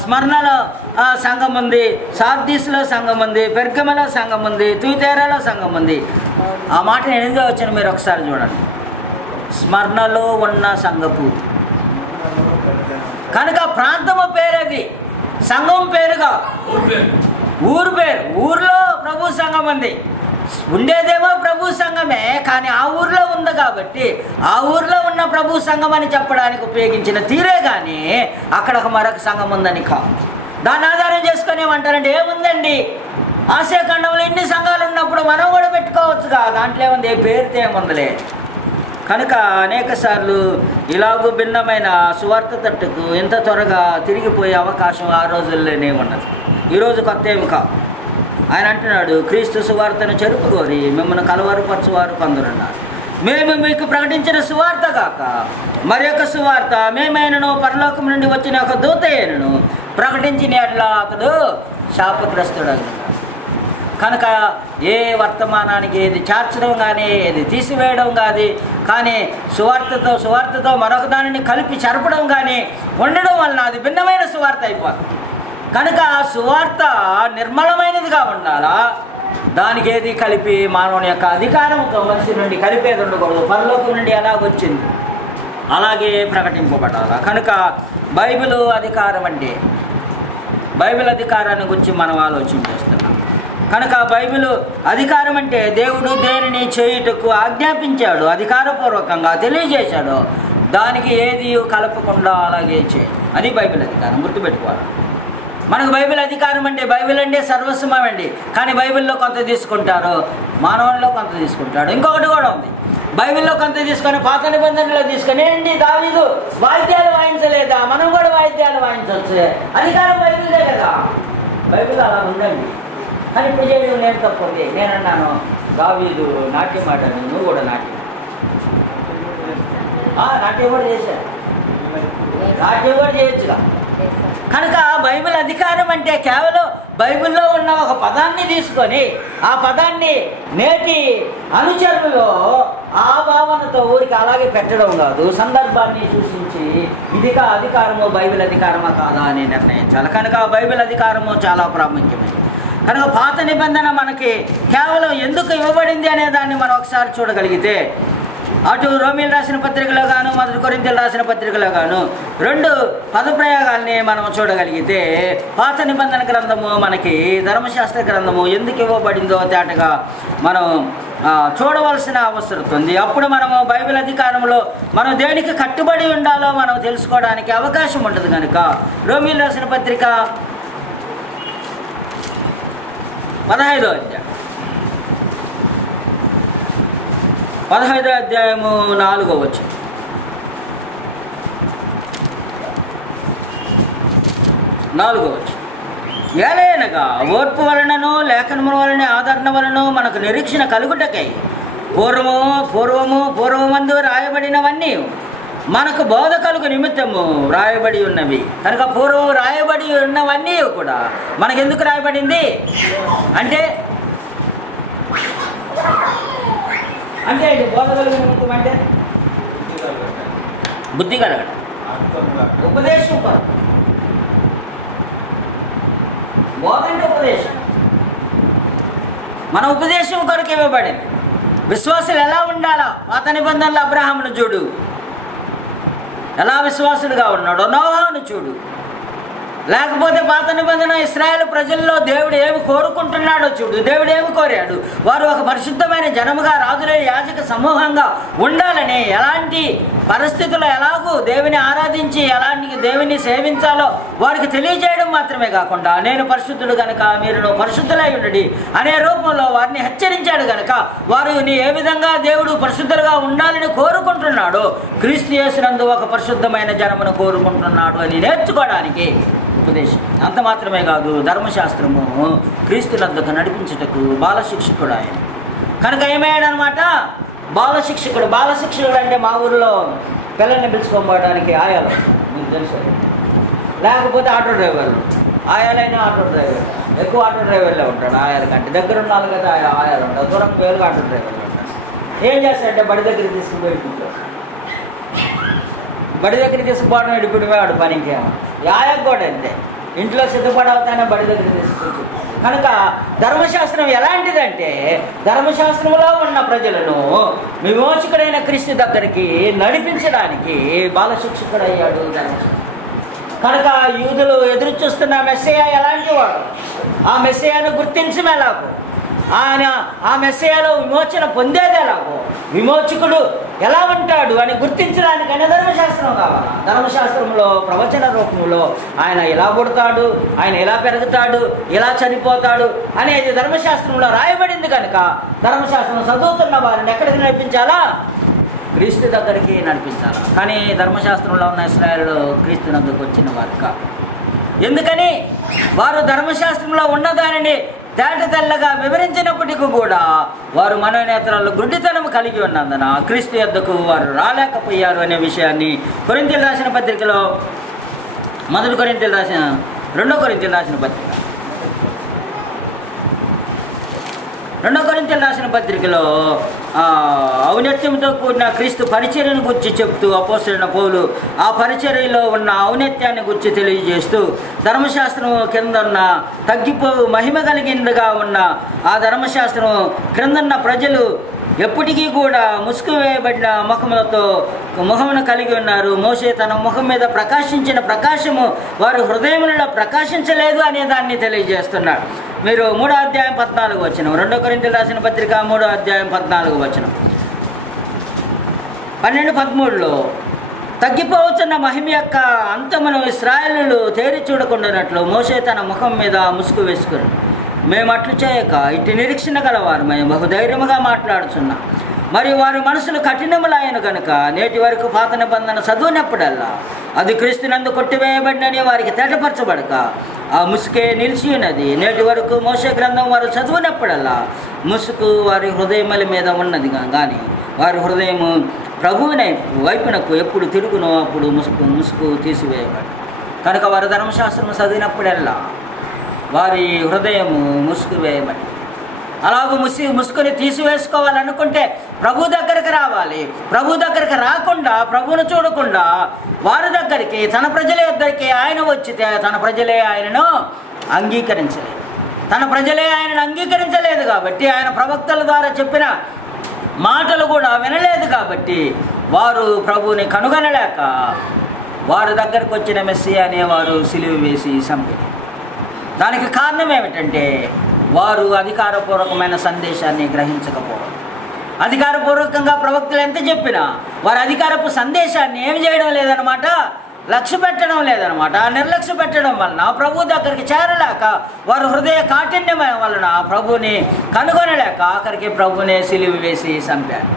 స్మరణలో సంఘం ఉంది, సార్దీస్లో సంఘం ఉంది, పెర్గమలో సంఘం ఉంది, తుయతైరాలో సంఘం ఉంది. ఆ మాట నేను ఎందుకు వచ్చాను మీరు ఒకసారి చూడండి. స్మరణలో ఉన్న సంఘపు. కనుక ప్రాంతము పేరేది, సంఘం పేరుగా ఊరు పేరు. ఊర్లో ప్రభు సంఘం ఉంది, ఉండేదేమో ప్రభు సంఘమే, కానీ ఆ ఊర్లో ఉంది కాబట్టి ఆ ఊర్లో ఉన్న ప్రభు సంఘం అని చెప్పడానికి ఉపయోగించిన తీరే కానీ అక్కడ ఒక మరొక సంఘం ఉందని కాదు. దాన్ని ఆధారం చేసుకొని ఏమంటారంటే ఏముందండి, ఆసియా ఖండంలో ఇన్ని సంఘాలు ఉన్నప్పుడు మనం కూడా పెట్టుకోవచ్చుగా, దాంట్లో ఏముంది, ఏ పేరుతో ఏముందిలే. కనుక అనేక సార్లు ఇలాగూ భిన్నమైన సువార్త తట్టుకు ఇంత త్వరగా తిరిగిపోయే అవకాశం ఆ రోజుల్లోనే ఉన్నది. ఈరోజు కొత్త ఏమి కాదు. ఆయన అంటున్నాడు, క్రీస్తు సువార్తను చెరుపుకోరి మిమ్మల్ని కలవరపరచువారు కొందరున్నారు. మేము మీకు ప్రకటించిన సువార్త కాక మరి యొక్క సువార్త మేమైనను పరలోకం నుండి వచ్చిన ఒక దూత అయినను ప్రకటించిన ఎట్లా అతడు శాపగ్రస్తుడగిన. కనుక ఏ వర్తమానానికి ఏది చేర్చడం కానీ ఏది తీసివేయడం కానీ సువార్తతో మరొక దానిని కలిపి చెరపడం కానీ ఉండడం వలన అది భిన్నమైన సువార్త అయిపోతుంది. కనుక ఆ సువార్త నిర్మలమైనదిగా ఉండాలా, దానికి ఏది కలిపి మానవుని యొక్క అధికారంతో మనిషి నుండి కలిపేది ఉండకూడదు. పరలోకం నుండి ఎలాగొచ్చింది అలాగే ప్రకటింపబడాలా. కనుక బైబిల్ అధికారం అంటే బైబిల్ అధికారాన్ని గురించి మనం ఆలోచన చేస్తున్నాం. కనుక బైబిల్ అధికారం అంటే దేవుడు దేనిని చేయుటకు ఆజ్ఞాపించాడు, అధికారపూర్వకంగా తెలియజేశాడు, దానికి ఏది కలపకుండా అలాగే చేయి. అది బైబిల్ అధికారం, గుర్తుపెట్టుకోవాలి. మనకు బైబిల్ అధికారం అంటే బైబిల్ అంటే సర్వస్వం అండి. కానీ బైబిల్లో కొంత తీసుకుంటారు, మానవుల్లో కొంత తీసుకుంటాడు. ఇంకొకటి కూడా ఉంది, బైబిల్లో కొంత తీసుకొని పాత నిబంధనలో తీసుకొని ఏంటి దావీదు వాయిద్యాలు వాయించలేదా, మనం కూడా వాయిద్యాలు వాయించవచ్చు, అధికారం బైబిల్దే కదా. బైబిల్ అలా ఉందండి. కానీ ఇప్పుడు చేయడం నేను తప్పండి. నేనన్నాను దావీదు నాట్యం ఆడాను, నువ్వు కూడా నాట్యం కూడా చేశాను, నాట్యం కూడా చేయొచ్చుగా. కనుక బైబిల్ అధికారం అంటే కేవలం బైబిల్లో ఉన్న ఒక పదాన్ని తీసుకొని ఆ పదాన్ని నేటి అనుచరులలో ఆ భావనతో ఊరికి అలాగే పెట్టడం కాదు, సందర్భాన్ని సూచించి ఇదిగా అధికారము బైబిల్ అధికారమా కాదా అని నిర్ణయించాలి. కనుక బైబిల్ అధికారము చాలా ప్రాముఖ్యమైనది. కనుక పాత నిబంధన మనకి కేవలం ఎందుకు ఇవ్వబడింది అనే దాన్ని మనం ఒకసారి చూడగలిగితే, అటు రోమీలు రాసిన పత్రికలో గాను మొదటి కొరింథీయులు రాసిన పత్రికలో గాను 2 పదప్రయోగాల్ని మనం చూడగలిగితే, పాత నిబంధన గ్రంథము మనకి ధర్మశాస్త్ర గ్రంథము ఎందుకు ఇవ్వబడిందో తేటగా మనం చూడవలసిన అవసరం ఉంది. అప్పుడు మనము బైబిల్ అధికారంలో మనం దేనికి కట్టుబడి ఉండాలో మనం తెలుసుకోవడానికి అవకాశం ఉంటుంది. కనుక రోమీలు రాసిన పత్రిక 15వ అధ్యాయం 15వ అధ్యాయము 4వ వచనం. ఏలైనగా ఓర్పు వలనను లేఖనముల వలన ఆదరణ వలన మనకు నిరీక్షణ కలుగుటకై పూర్వమందు రాయబడినవన్నీ మనకు బోధ కలుగు నిమిత్తము రాయబడి ఉన్నవి. కనుక పూర్వం రాయబడి ఉన్నవన్నీ కూడా మనకెందుకు రాయబడింది అంటే బోధ కలుగు నిమిత్తం అంటే బుద్ధి కలగడం, ఉపదేశం కొరకు. బోధ అంటే ఉపదేశం, మన ఉపదేశం కొరకు ఇవ్వబడింది. విశ్వాసులు ఎలా ఉండాలా, పాత నిబంధనలు అబ్రహామును చూడు ఎలా విశ్వాసులుగా ఉన్నాడో, నోవాహును చూడు. లేకపోతే పాత నిబంధన ఇశ్రాయేలు ప్రజల్లో దేవుడు ఏమి కోరుకుంటున్నాడో చూడు. దేవుడు ఏమి కోరాడు, వారు ఒక పరిశుద్ధమైన జనముగా రాజులైన యాజక సమూహంగా ఉండాలని, ఎలాంటి పరిస్థితుల్లో ఎలాగూ దేవుని ఆరాధించి ఎలాంటి దేవుని సేవించాలో వారికి తెలియజేయడం మాత్రమే కాకుండా, నేను పరిశుద్ధుడు గనక మీరు పరిశుద్ధులై ఉండండి అనే రూపంలో వారిని హెచ్చరించాడు. గనక వారు ఏ విధంగా దేవుడు పరిశుద్ధులుగా ఉండాలని కోరుకుంటున్నాడో, క్రీస్తు యేసునందు ఒక పరిశుద్ధమైన జనమును కోరుకుంటున్నాడు అని నేర్చుకోవడానికి ఉపదేశం. అంత మాత్రమే కాదు, ధర్మశాస్త్రము క్రీస్తునందుకు నడిపించుటకు బాలశిక్షకుడు ఆయన. కనుక ఏమయ్యాడనమాట, బాలశిక్షకుడు. బాలశిక్షకుడు అంటే మా ఊరిలో పిల్లల్ని పిలుచుకోబోవడానికి ఆయాలు, మీకు తెలుసు. లేకపోతే ఆటో డ్రైవర్లు, ఆయాలైనా ఆటో డ్రైవర్, ఎక్కువ ఆటో డ్రైవర్లే ఉంటాడు ఆయాల కంటే. దగ్గర ఉన్న వాళ్ళకైతే ఆయాలు ఉంటారు, దూరం వేలుగా ఆటో డ్రైవర్లు ఉంటారు. ఏం చేస్తాడంటే బడి దగ్గరికి తీసుకుపోయి బడి దగ్గరికి తీసుకుపోవడం ఇడిపిడిపోయి వాడు పని. ఇంకేమో యాయకు కూడా అంతే, ఇంట్లో సిద్ధపడవుతానే బడి దగ్గర తీసుకొచ్చు. కనుక ధర్మశాస్త్రం ఎలాంటిదంటే, ధర్మశాస్త్రంలో ఉన్న ప్రజలను విమోచకుడైన క్రీస్తు దగ్గరికి నడిపించడానికి బాలశిక్షకుడు అయ్యాడు ధర్మశాస్త్రం. కనుక యూదులు ఎదురు చూస్తున్న మెస్సయ్య ఎలాంటి వాడు, ఆ మెస్సయ్యను గుర్తించడం ఎలాగో, ఆ మెస్సయ్యలో విమోచన పొందేది ఎలాగో, విమోచకుడు ఎలా ఉంటాడు అని గుర్తించడానికైనా ధర్మశాస్త్రం కావాలి. ధర్మశాస్త్రంలో ప్రవచన రూపంలో ఆయన ఎలా పుడతాడు, ఆయన ఎలా పెరుగుతాడు, ఎలా చనిపోతాడు అనేది ధర్మశాస్త్రంలో రాయబడింది. కనుక ధర్మశాస్త్రం చదువుతున్న వారిని ఎక్కడికి నడిపించాలా, క్రీస్తు దగ్గరికి నడిపించాలా. కానీ ధర్మశాస్త్రంలో ఉన్న ఇశ్రాయేలు క్రీస్తు దగ్గరకు వచ్చిన వారు కాదు. ఎందుకని, వారు ధర్మశాస్త్రంలో ఉన్నదానిని తేట తెల్లగా వివరించినప్పటికీ కూడా వారు మనోనేత్రాల్లో గుడ్డితనం కలిగి ఉన్నందున క్రీస్తు యొద్దకు వారు రాలేకపోయారు అనే విషయాన్ని కొరింథీయులు రాసిన పత్రికలో 2 కొరింథీయులు రాసిన పత్రిక 2 కొరింథీయులు రాసిన పత్రికలో ఔన్నత్యంతో కూడిన క్రీస్తు పరిచర్యను గురించి చెప్తూ అపోస్తలుడైన పౌలు ఆ పరిచర్యలో ఉన్న ఔన్నత్యాన్ని గురించి తెలియజేస్తూ ధర్మశాస్త్రం కిందన్న తగ్గిపోవు మహిమ కలిగిందిగా ఉన్న ఆ ధర్మశాస్త్రం క్రిందన్న ప్రజలు ఎప్పటికీ కూడా ముసుగు వేయబడిన ముఖమును కలిగి ఉన్నారు. మోషే తన ముఖం మీద ప్రకాశించిన ప్రకాశము వారి హృదయములలో ప్రకాశించలేదు అనే దాన్ని తెలియజేస్తున్నాడు. మీరు 3వ అధ్యాయం 14వ వచనం, 2 కొరింథీయులు రాసిన పత్రిక 3వ అధ్యాయం 14వ వచనం, 12-13లో తగ్గిపోవచ్చున్న మహిమ యొక్క అంతమును ఇశ్రాయేలులు తేరి చూడకుండానట్లు మోషే తన ముఖం మీద ముసుగు వేసుకుని మేము అట్లు చేయక ఇటు నిరీక్షణ గలవారు మేము బహుధైర్యముగా మాట్లాడుచున్నాం. మరియు వారి మనసులు కఠినములైన కనుక నేటి వరకు పాత నిబంధన చదువునప్పుడల్లా అది క్రీస్తునందు కొట్టివేయబడినని వారికి తేటపరచబడక ఆ ముసుకే నిలిచి ఉన్నది. నేటి వరకు మోషే గ్రంథం వారు చదువునప్పుడల్లా ముసుగు వారి హృదయముల మీద ఉన్నది కానీ వారి హృదయము ప్రభువుని వైపునకు ఎప్పుడు తిరుగునో అప్పుడు ముసుగు తీసివేయబడి కనుక వారు ధర్మశాస్త్రం చదివినప్పుడల్లా వారి హృదయము ముసుగు వేయబడి అలాగూ ముసుగుని తీసివేసుకోవాలనుకుంటే ప్రభు దగ్గరికి రావాలి. ప్రభు దగ్గరికి రాకుండా ప్రభువును చూడకుండా వారి దగ్గరికి తన ప్రజల దగ్గరికి ఆయన వచ్చితే తన ప్రజలే ఆయనను అంగీకరించలేదు. తన ప్రజలే ఆయనను అంగీకరించలేదు కాబట్టి ఆయన ప్రవక్తల ద్వారా చెప్పిన మాటలు కూడా వినలేదు కాబట్టి వారు ప్రభువుని కనుగొనలేక వారి దగ్గరకు వచ్చిన మెస్సియా అనేవారు సిలువ వేసి చంపారు. దానికి కారణం ఏమిటంటే వారు అధికారపూర్వకమైన సందేశాన్ని గ్రహించకపోవడం. అధికారపూర్వకంగా ప్రవక్తలు ఎంత చెప్పినా వారు అధికారపు సందేశాన్ని ఏమి చేయడం లేదనమాట, లక్ష్య పెట్టడం లేదనమాట. నిర్లక్ష్య పెట్టడం వలన ప్రభు దగ్గరికి చేరలేక వారు హృదయ కాఠిన్యం వలన ప్రభుని కనుగొనలేక ఆఖరికి ప్రభునే సిలువ వేసి చంపారు.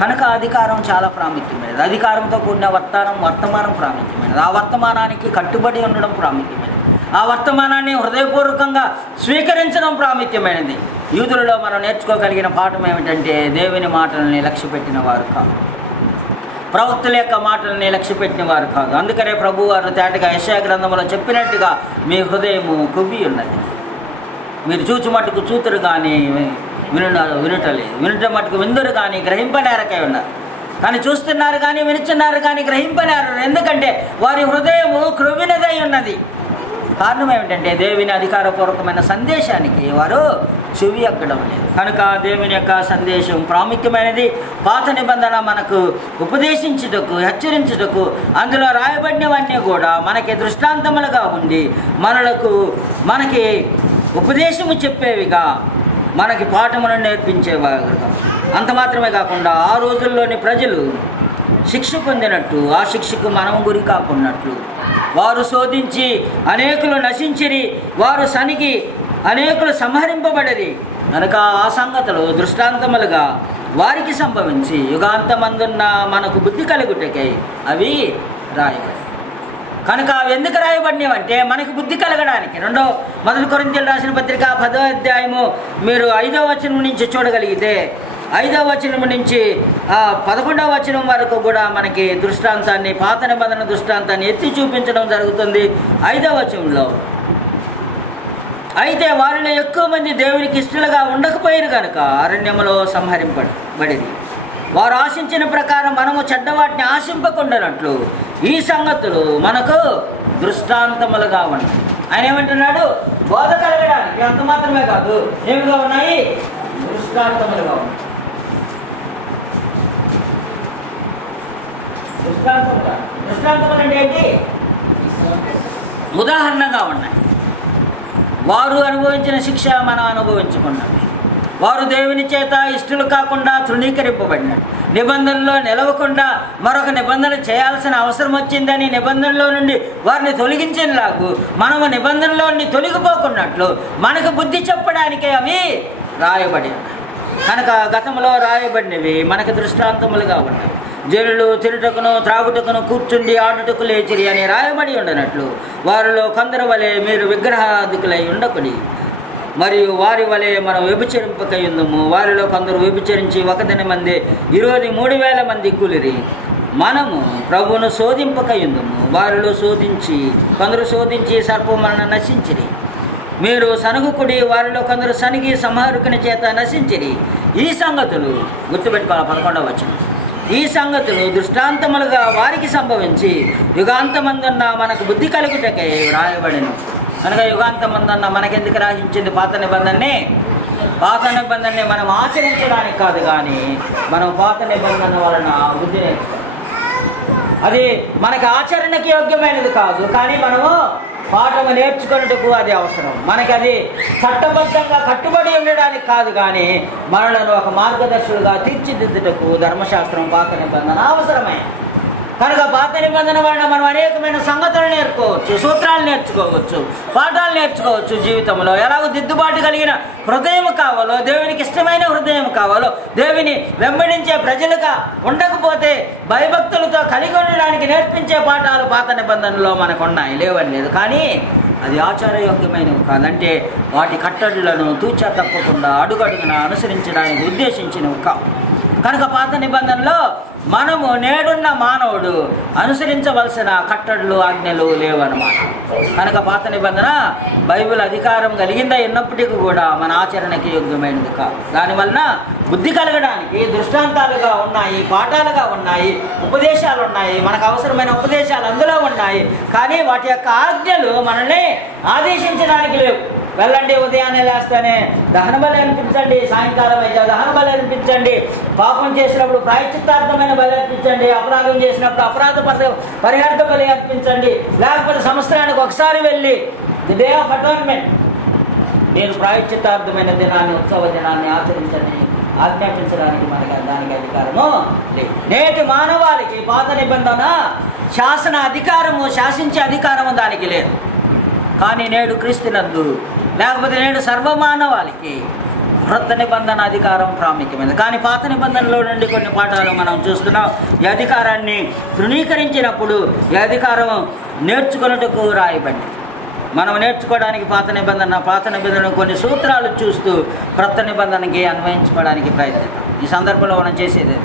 కనుక అధికారం చాలా ప్రాముఖ్యమైనది. అధికారంతో కూడిన వర్తమానం ప్రాముఖ్యమైనది. ఆ వర్తమానానికి కట్టుబడి ఉండడం ప్రాముఖ్యమైనది. ఆ వర్తమానాన్ని హృదయపూర్వకంగా స్వీకరించడం ప్రాముఖ్యమైనది. యూదులలో మనం నేర్చుకోగలిగిన పాఠం ఏమిటంటే దేవుని మాటలని లక్ష్యపెట్టిన వారు కాదు, ప్రవక్తల యొక్క మాటలని లక్ష్యపెట్టిన వారు కాదు. అందుకనే ప్రభు వారు తేటగా యెషయా గ్రంథంలో చెప్పినట్టుగా మీ హృదయము కొవ్వి ఉన్నది, మీరు చూచు మట్టుకు చూతురు కానీ వినుటలేదు, వినుట మట్టుకు విందురు కానీ గ్రహింపనేరకై ఉన్నారు. కానీ చూస్తున్నారు కానీ వినుచున్నారు కానీ గ్రహింపనేరు. ఎందుకంటే వారి హృదయము క్రొవ్వినదై ఉన్నది. కారణం ఏమిటంటే దేవుని అధికారపూర్వకమైన సందేశానికి వారు చెవి ఎక్కడం లేదు. కనుక దేవుని యొక్క సందేశం ప్రాముఖ్యమైనది. పాత నిబంధన మనకు ఉపదేశించుటకు, హెచ్చరించుటకు, అందులో రాయబడినవన్నీ కూడా మనకి దృష్టాంతములుగా ఉండి మనకి ఉపదేశము చెప్పేవిగా, మనకి పాఠములను నేర్పించేవారుగా. అంత మాత్రమే కాకుండా ఆ రోజుల్లోని ప్రజలు శిక్ష పొందినట్టు ఆ శిక్షకు మనము గురి కాకున్నట్లు వారు శోధించి అనేకులు నశించిరి, వారు సనికి అనేకులు సంహరింపబడరి. కనుక ఆ సంగతులు దృష్టాంతములుగా వారికి సంభవించి యుగాంతమందున్న మనకు బుద్ధి కలుగుటకై అవి రాయబడి. కనుక అవి ఎందుకు రాయబడినవంటే మనకు బుద్ధి కలగడానికి. 1 కొరింథీయులు రాసిన పత్రిక 10వ అధ్యాయము మీరు 5వ వచనం నుంచి చూడగలిగితే 5వ వచనం నుంచి 11వ వచనం వరకు కూడా మనకి దృష్టాంతాన్ని, పాత నిబంధన దృష్టాంతాన్ని ఎత్తి చూపించడం జరుగుతుంది. 5వ వచనంలో అయితే వారిలో ఎక్కువ మంది దేవునికి ఇష్టలుగా ఉండకపోయారు కనుక అరణ్యములో సంహరింపబడింది. వారు ఆశించిన ప్రకారం మనము చెడ్డవాటిని ఆశింపకుండానట్లు ఈ సంగతులు మనకు దృష్టాంతములుగా ఉన్నాయి. ఆయన ఏమంటున్నాడు? బోధ కలగడానికి. అంత మాత్రమే కాదు, ఏమిగా ఉన్నాయి? దృష్టాంతములుగా ఉన్నాయి. దృష్టాంతములు అంటే ఏంటి? ఉదాహరణగా ఉన్నాయి. వారు అనుభవించిన శిక్ష మనం అనుభవించుకున్నాం. వారు దేవుని చేత ఇష్టలు కాకుండా తృణీకరింపబడినారు. నిబంధనలో నిలవకుండా మరొక నిబంధన చేయాల్సిన అవసరం వచ్చిందని నిబంధనలో నుండి వారిని తొలగించేలాగు మనము నిబంధనలో నుండి తొలగిపోకున్నట్లు మనకు బుద్ధి చెప్పడానికే అవి రాయబడి ఉన్నాయి. కనుక గతంలో రాయబడినవి మనకు దృష్టాంతములుగా ఉన్నాయి. జనులు తిరుటకును త్రాగుటకును కూర్చుండి ఆడుటకు లేచిరి అని రాయబడి ఉండనట్లు వారిలో కొందరు వలె మీరు విగ్రహాధికులై ఉండకుడి. మరియు వారి వలె మనం వ్యభిచరింపకయుందుము. వారిలో కొందరు వ్యభిచరించి 1 మంది 23,000 మంది కూలిరి. మనము ప్రభువును శోధింపకయుందుము. వారిలో కొందరు శోధించి సర్పములను నశించిరి. మీరు సనుగుకుడి, వారిలో కొందరు సనిగి సంహారకుని చేత నశించిరి. ఈ సంగతులు గుర్తుపెట్టుకోవాలి. 11వ వచనం. ఈ సంగతులు దృష్టాంతములుగా వారికి సంభవించి యుగాంతమందున్న మనకు బుద్ధి కలుగుటకై వ్రాయబడిను. కనుక యుగాంతమందున్న మనకెందుకు రాయించింది? పాత నిబంధనని మనం ఆచరించడానికి కాదు, కానీ మనం పాత నిబంధన వలన బుద్ధి నేర్చుకోవాలి. అది మనకి ఆచరణకి యోగ్యమైనది కాదు, కానీ మనము పాఠము నేర్చుకున్నట్టుకు అది అవసరం. మనకి అది చట్టబద్ధంగా కట్టుబడి ఉండడానికి కాదు, కానీ మనలను ఒక మార్గదర్శులుగా తీర్చిదిద్దుటకు ధర్మశాస్త్రం పాత నిబంధన అవసరమే. కనుక పాత నిబంధన వలన మనం అనేకమైన సంగతులు నేర్చుకోవచ్చు, సూత్రాలు నేర్చుకోవచ్చు, పాఠాలు నేర్చుకోవచ్చు. జీవితంలో ఎలాగో దిద్దుబాటు కలిగిన హృదయం కావాలో, దేవునికి ఇష్టమైన హృదయం కావాలో, దేవుని వెంబడించే ప్రజలుగా ఉండకపోతే భయభక్తులతో కలిగి ఉండడానికి నేర్పించే పాఠాలు పాత నిబంధనలో మనకు ఉన్నాయి, లేవని లేదు. కానీ అది ఆచారయోగ్యమైనవి కాదంటే వాటి కట్టడులను తూచా తప్పకుండా అడుగడుగున అనుసరించడానికి ఉద్దేశించినవి కావు. కనుక పాత నిబంధనలో మనము నేడున్న మానవుడు అనుసరించవలసిన కట్టడలు, ఆజ్ఞలు లేవన్నమాట. కనుక పాత నిబంధన బైబిల్ అధికారం కలిగిందా ఉన్నప్పటికీ కూడా మన ఆచరణకి యోగ్యమైనది కాదు. దానివలన బుద్ధి కలగడానికి దృష్టాంతాలుగా ఉన్నాయి, పాఠాలుగా ఉన్నాయి, ఉపదేశాలు ఉన్నాయి, మనకు అవసరమైన ఉపదేశాలు అందులో ఉన్నాయి. కానీ వాటి యొక్క ఆజ్ఞలు మనల్ని ఆదేశించడానికి లేవు. వెళ్ళండి, ఉదయాన్నే లేస్తేనే దహన బలి అనిపించండి, సాయంకాలం అయితే దహన బలి అనిపించండి, పాపం చేసినప్పుడు ప్రాయశ్చిత్తార్థమైన బలి అర్పించండి, అపరాధం చేసినప్పుడు అపరాధ పరిహార్థ బలి అర్పించండి, లేకపోతే సంవత్సరానికి ఒకసారి వెళ్ళి ది డే ఆఫ్ అటోన్మెంట్ నేను ప్రాయశ్చిత్తార్థమైన దినాన్ని, ఉత్సవ దినాన్ని ఆచరించండి ఆజ్ఞాపించడానికి దానికి అధికారము లేదు. నేటి మానవాళికి పాత నిబంధన శాసన అధికారము, శాసించే అధికారము దానికి లేదు. కానీ నేడు క్రీస్తునందు లేకపోతే నేడు సర్వమానవాళికి క్రొత్త నిబంధన అధికారం ప్రాముఖ్యమైనది. కానీ పాత నిబంధనలో నుండి కొన్ని పాఠాలు మనం చూస్తున్నాం. ఈ అధికారాన్ని తృణీకరించినప్పుడు ఈ అధికారం నేర్చుకున్నట్టుకు రాయబడింది. మనం నేర్చుకోవడానికి పాత నిబంధన కొన్ని సూత్రాలు చూస్తూ క్రొత్త నిబంధనకి అన్వయించుకోవడానికి ప్రయత్నిద్దాం. ఈ సందర్భంలో మనం చేసేది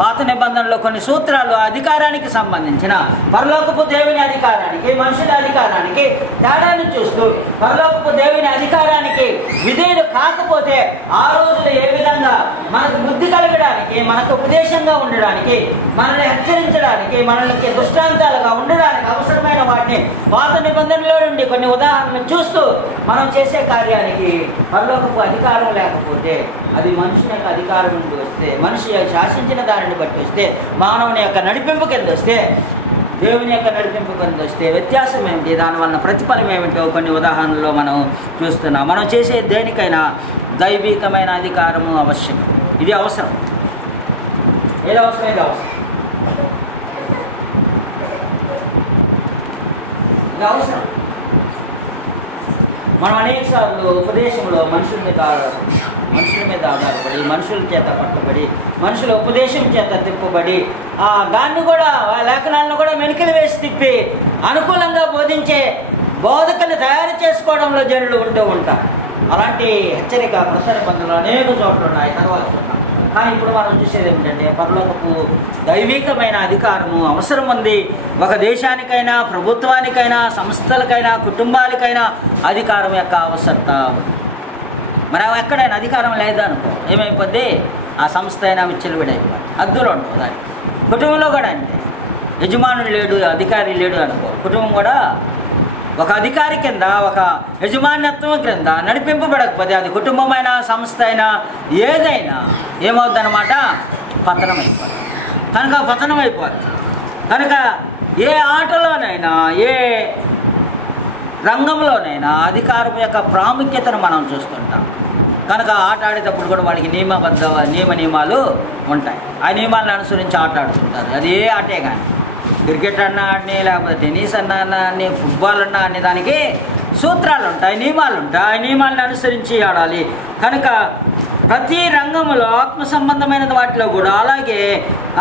పాత నిబంధనలో కొన్ని సూత్రాలు అధికారానికి సంబంధించిన పరలోకపు దేవుని అధికారానికి, మనుషుల అధికారానికి తేడాన్ని చూస్తూ పరలోకపు దేవుని అధికారానికి విధేయులు కాకపోతే ఆ రోజులు ఏ విధంగా మనకు బుద్ధి కలగడానికి, మనకు ఉపదేశంగా ఉండడానికి, మనల్ని హెచ్చరించడానికి, మనల్ని దృష్టాంతాలుగా ఉండడానికి అవసరమైన వాటిని పాత నిబంధనలో నుండి కొన్ని ఉదాహరణలు చూస్తూ మనం చేసే కార్యానికి పరలోకపు అధికారం లేకపోతే అది మనుషుని యొక్క అధికారం నుండి వస్తే, మనిషి శాసించిన దానిని బట్టి వస్తే, మానవుని యొక్క నడిపింపు కింద వస్తే, దేవుని యొక్క నడిపింపు కింద వస్తే వ్యత్యాసం ఏమిటి, దానివల్ల ప్రతిఫలం ఏమిటో కొన్ని ఉదాహరణలో మనం చూస్తున్నాం. మనం చేసే దేనికైనా దైవికమైన అధికారము అవశ్యకం. ఇది అవసరం. ఏది అవసరం? ఇది అవసరం. ఇది అవసరం. మనం అనేకసార్లు ఉపదేశంలో మనుషుల మీద ఆధారపడి, మనుషుల చేత పట్టబడి, మనుషుల ఉపదేశం చేత తిప్పబడి, దాన్ని కూడా లేఖనాలను కూడా మెలికలు వేసి తిప్పి అనుకూలంగా బోధించే బోధకులు తయారు చేసుకోవడంలో జనులు ఉంటూ ఉంటారు. అలాంటి హెచ్చరిక క్రొత్త నిబంధనలు అనేక చోట్ల ఉన్నాయి. తర్వాత కానీ ఇప్పుడు మనం చూసేది ఏమిటంటే పరలోకపు దైవికమైన అధికారము అవసరం ఉంది. ఒక దేశానికైనా, ప్రభుత్వానికైనా, సంస్థలకైనా, కుటుంబాలకైనా అధికారం యొక్క అవసరత. మరి ఎక్కడైనా అధికారం లేదనుకో ఏమైపోద్ది? ఆ సంస్థ అయినా విచ్చలవిడైపోద్ది, హద్దులు ఉండవు దానికి. కుటుంబంలో కూడా అంతే. యజమానుడు లేడు, అధికారి లేడు అనుకో, కుటుంబం కూడా ఒక అధికారి కింద, ఒక యజమాన్యత్వం క్రింద నడిపింపబడకపోతే అది కుటుంబమైనా, సంస్థ అయినా, ఏదైనా ఏమవుద్దన్నమాట? పతనం అయిపోద్ది. కనుక ఏ ఆటలోనైనా, ఏ రంగంలోనైనా అధికారం యొక్క ప్రాముఖ్యతను మనం చూస్తుంటాం. కనుక ఆట ఆడేటప్పుడు కూడా వాళ్ళకి నియమాలు ఉంటాయి. ఆ నియమాలను అనుసరించి ఆట ఆడుతుంటారు. అది ఏ ఆటే కానీ, క్రికెట్ అన్నా ఆడిని, లేకపోతే టెన్నిస్ అన్నా ఆడిని, ఫుట్బాల్ అన్నా ఆడిని, దానికి సూత్రాలు ఉంటాయి, నియమాలు ఉంటాయి. ఆ నియమాలను అనుసరించి ఆడాలి. కనుక ప్రతి రంగంలో ఆత్మ సంబంధమైన వాటిలో కూడా అలాగే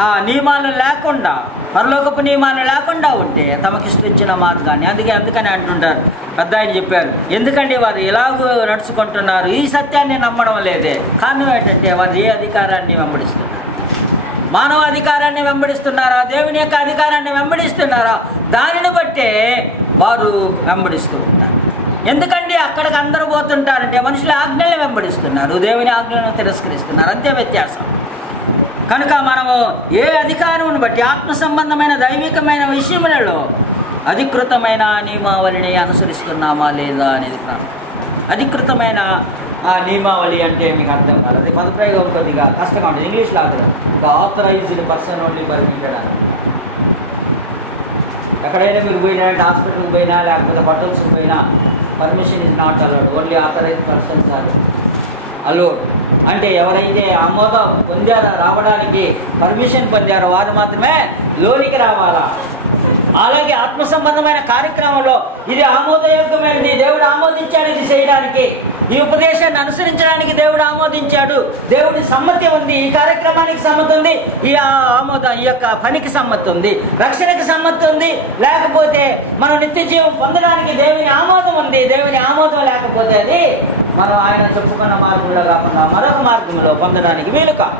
ఆ నియమాలు లేకుండా పరలోకపు నియమాలు లేకుండా ఉంటే తమకిష్టించిన మార్గాన్ని అందుకని అంటుంటారు. పెద్ద ఆయన చెప్పారు, ఎందుకంటే వారు ఎలాగో నడుచుకుంటున్నారు, ఈ సత్యాన్ని నమ్మడం లేదే. కారణం ఏంటంటే వారు ఏ అధికారాన్ని వెంబడిస్తున్నారు? మానవ అధికారాన్ని వెంబడిస్తున్నారా, దేవుని యొక్క అధికారాన్ని వెంబడిస్తున్నారా? దానిని బట్టే వారు వెంబడిస్తూ ఉంటారు. ఎందుకంటే అక్కడికి అందరూ పోతుంటారంటే మనుషుల ఆజ్ఞల్ని వెంబడిస్తున్నారు, దేవుని ఆజ్ఞలను తిరస్కరిస్తున్నారు, అంతే వ్యత్యాసం. కనుక మనము ఏ అధికారమును బట్టి ఆత్మ సంబంధమైన దైవికమైన విషయములలో అధికృతమైన నియమావళిని అనుసరిస్తున్నామా లేదా అనేది ప్రాణం. అధికృతమైన నియమావళి అంటే మీకు అర్థం కాదు, అది పదప్రయోగం కొద్దిగా కష్టంగా ఉంటుంది. ఇంగ్లీష్లో అవుతుంది, ఆథరైజ్డ్ పర్సన్ ఓన్లీ పర్మిటెడ్ అని. ఎక్కడైనా మీరు పోయినా, హాస్పిటల్కి పోయినా, లేకపోతే హోటల్స్కి పోయినా, permission is not allowed, only authorised persons are allowed. అంటే ఎవరైతే ఆమోదం పొందారో, రావడానికి పర్మిషన్ పొందారో వారు మాత్రమే లోనికి రావాలా. అలాగే ఆత్మ సంబంధమైన కార్యక్రమంలో ఇది ఆమోదయోగ్యమైనది, దేవుడు ఆమోదించాడు ఇది చేయడానికి, ఈ ఉపదేశాన్ని అనుసరించడానికి దేవుడు ఆమోదించాడు, దేవుడి సమ్మతి ఉంది, ఈ కార్యక్రమానికి సమ్మతి ఉంది, ఈ యొక్క పనికి సమ్మతి ఉంది, రక్షణకి సమ్మతి ఉంది, లేకపోతే మనం నిత్య జీవం పొందడానికి దేవుని ఆమోదం ఉంది. దేవుని ఆమోదం లేకపోతే అది మనం ఆయన చెప్పుకున్న మార్గంలో కాకుండా మరొక మార్గంలో పొందడానికి వీలు కాదు.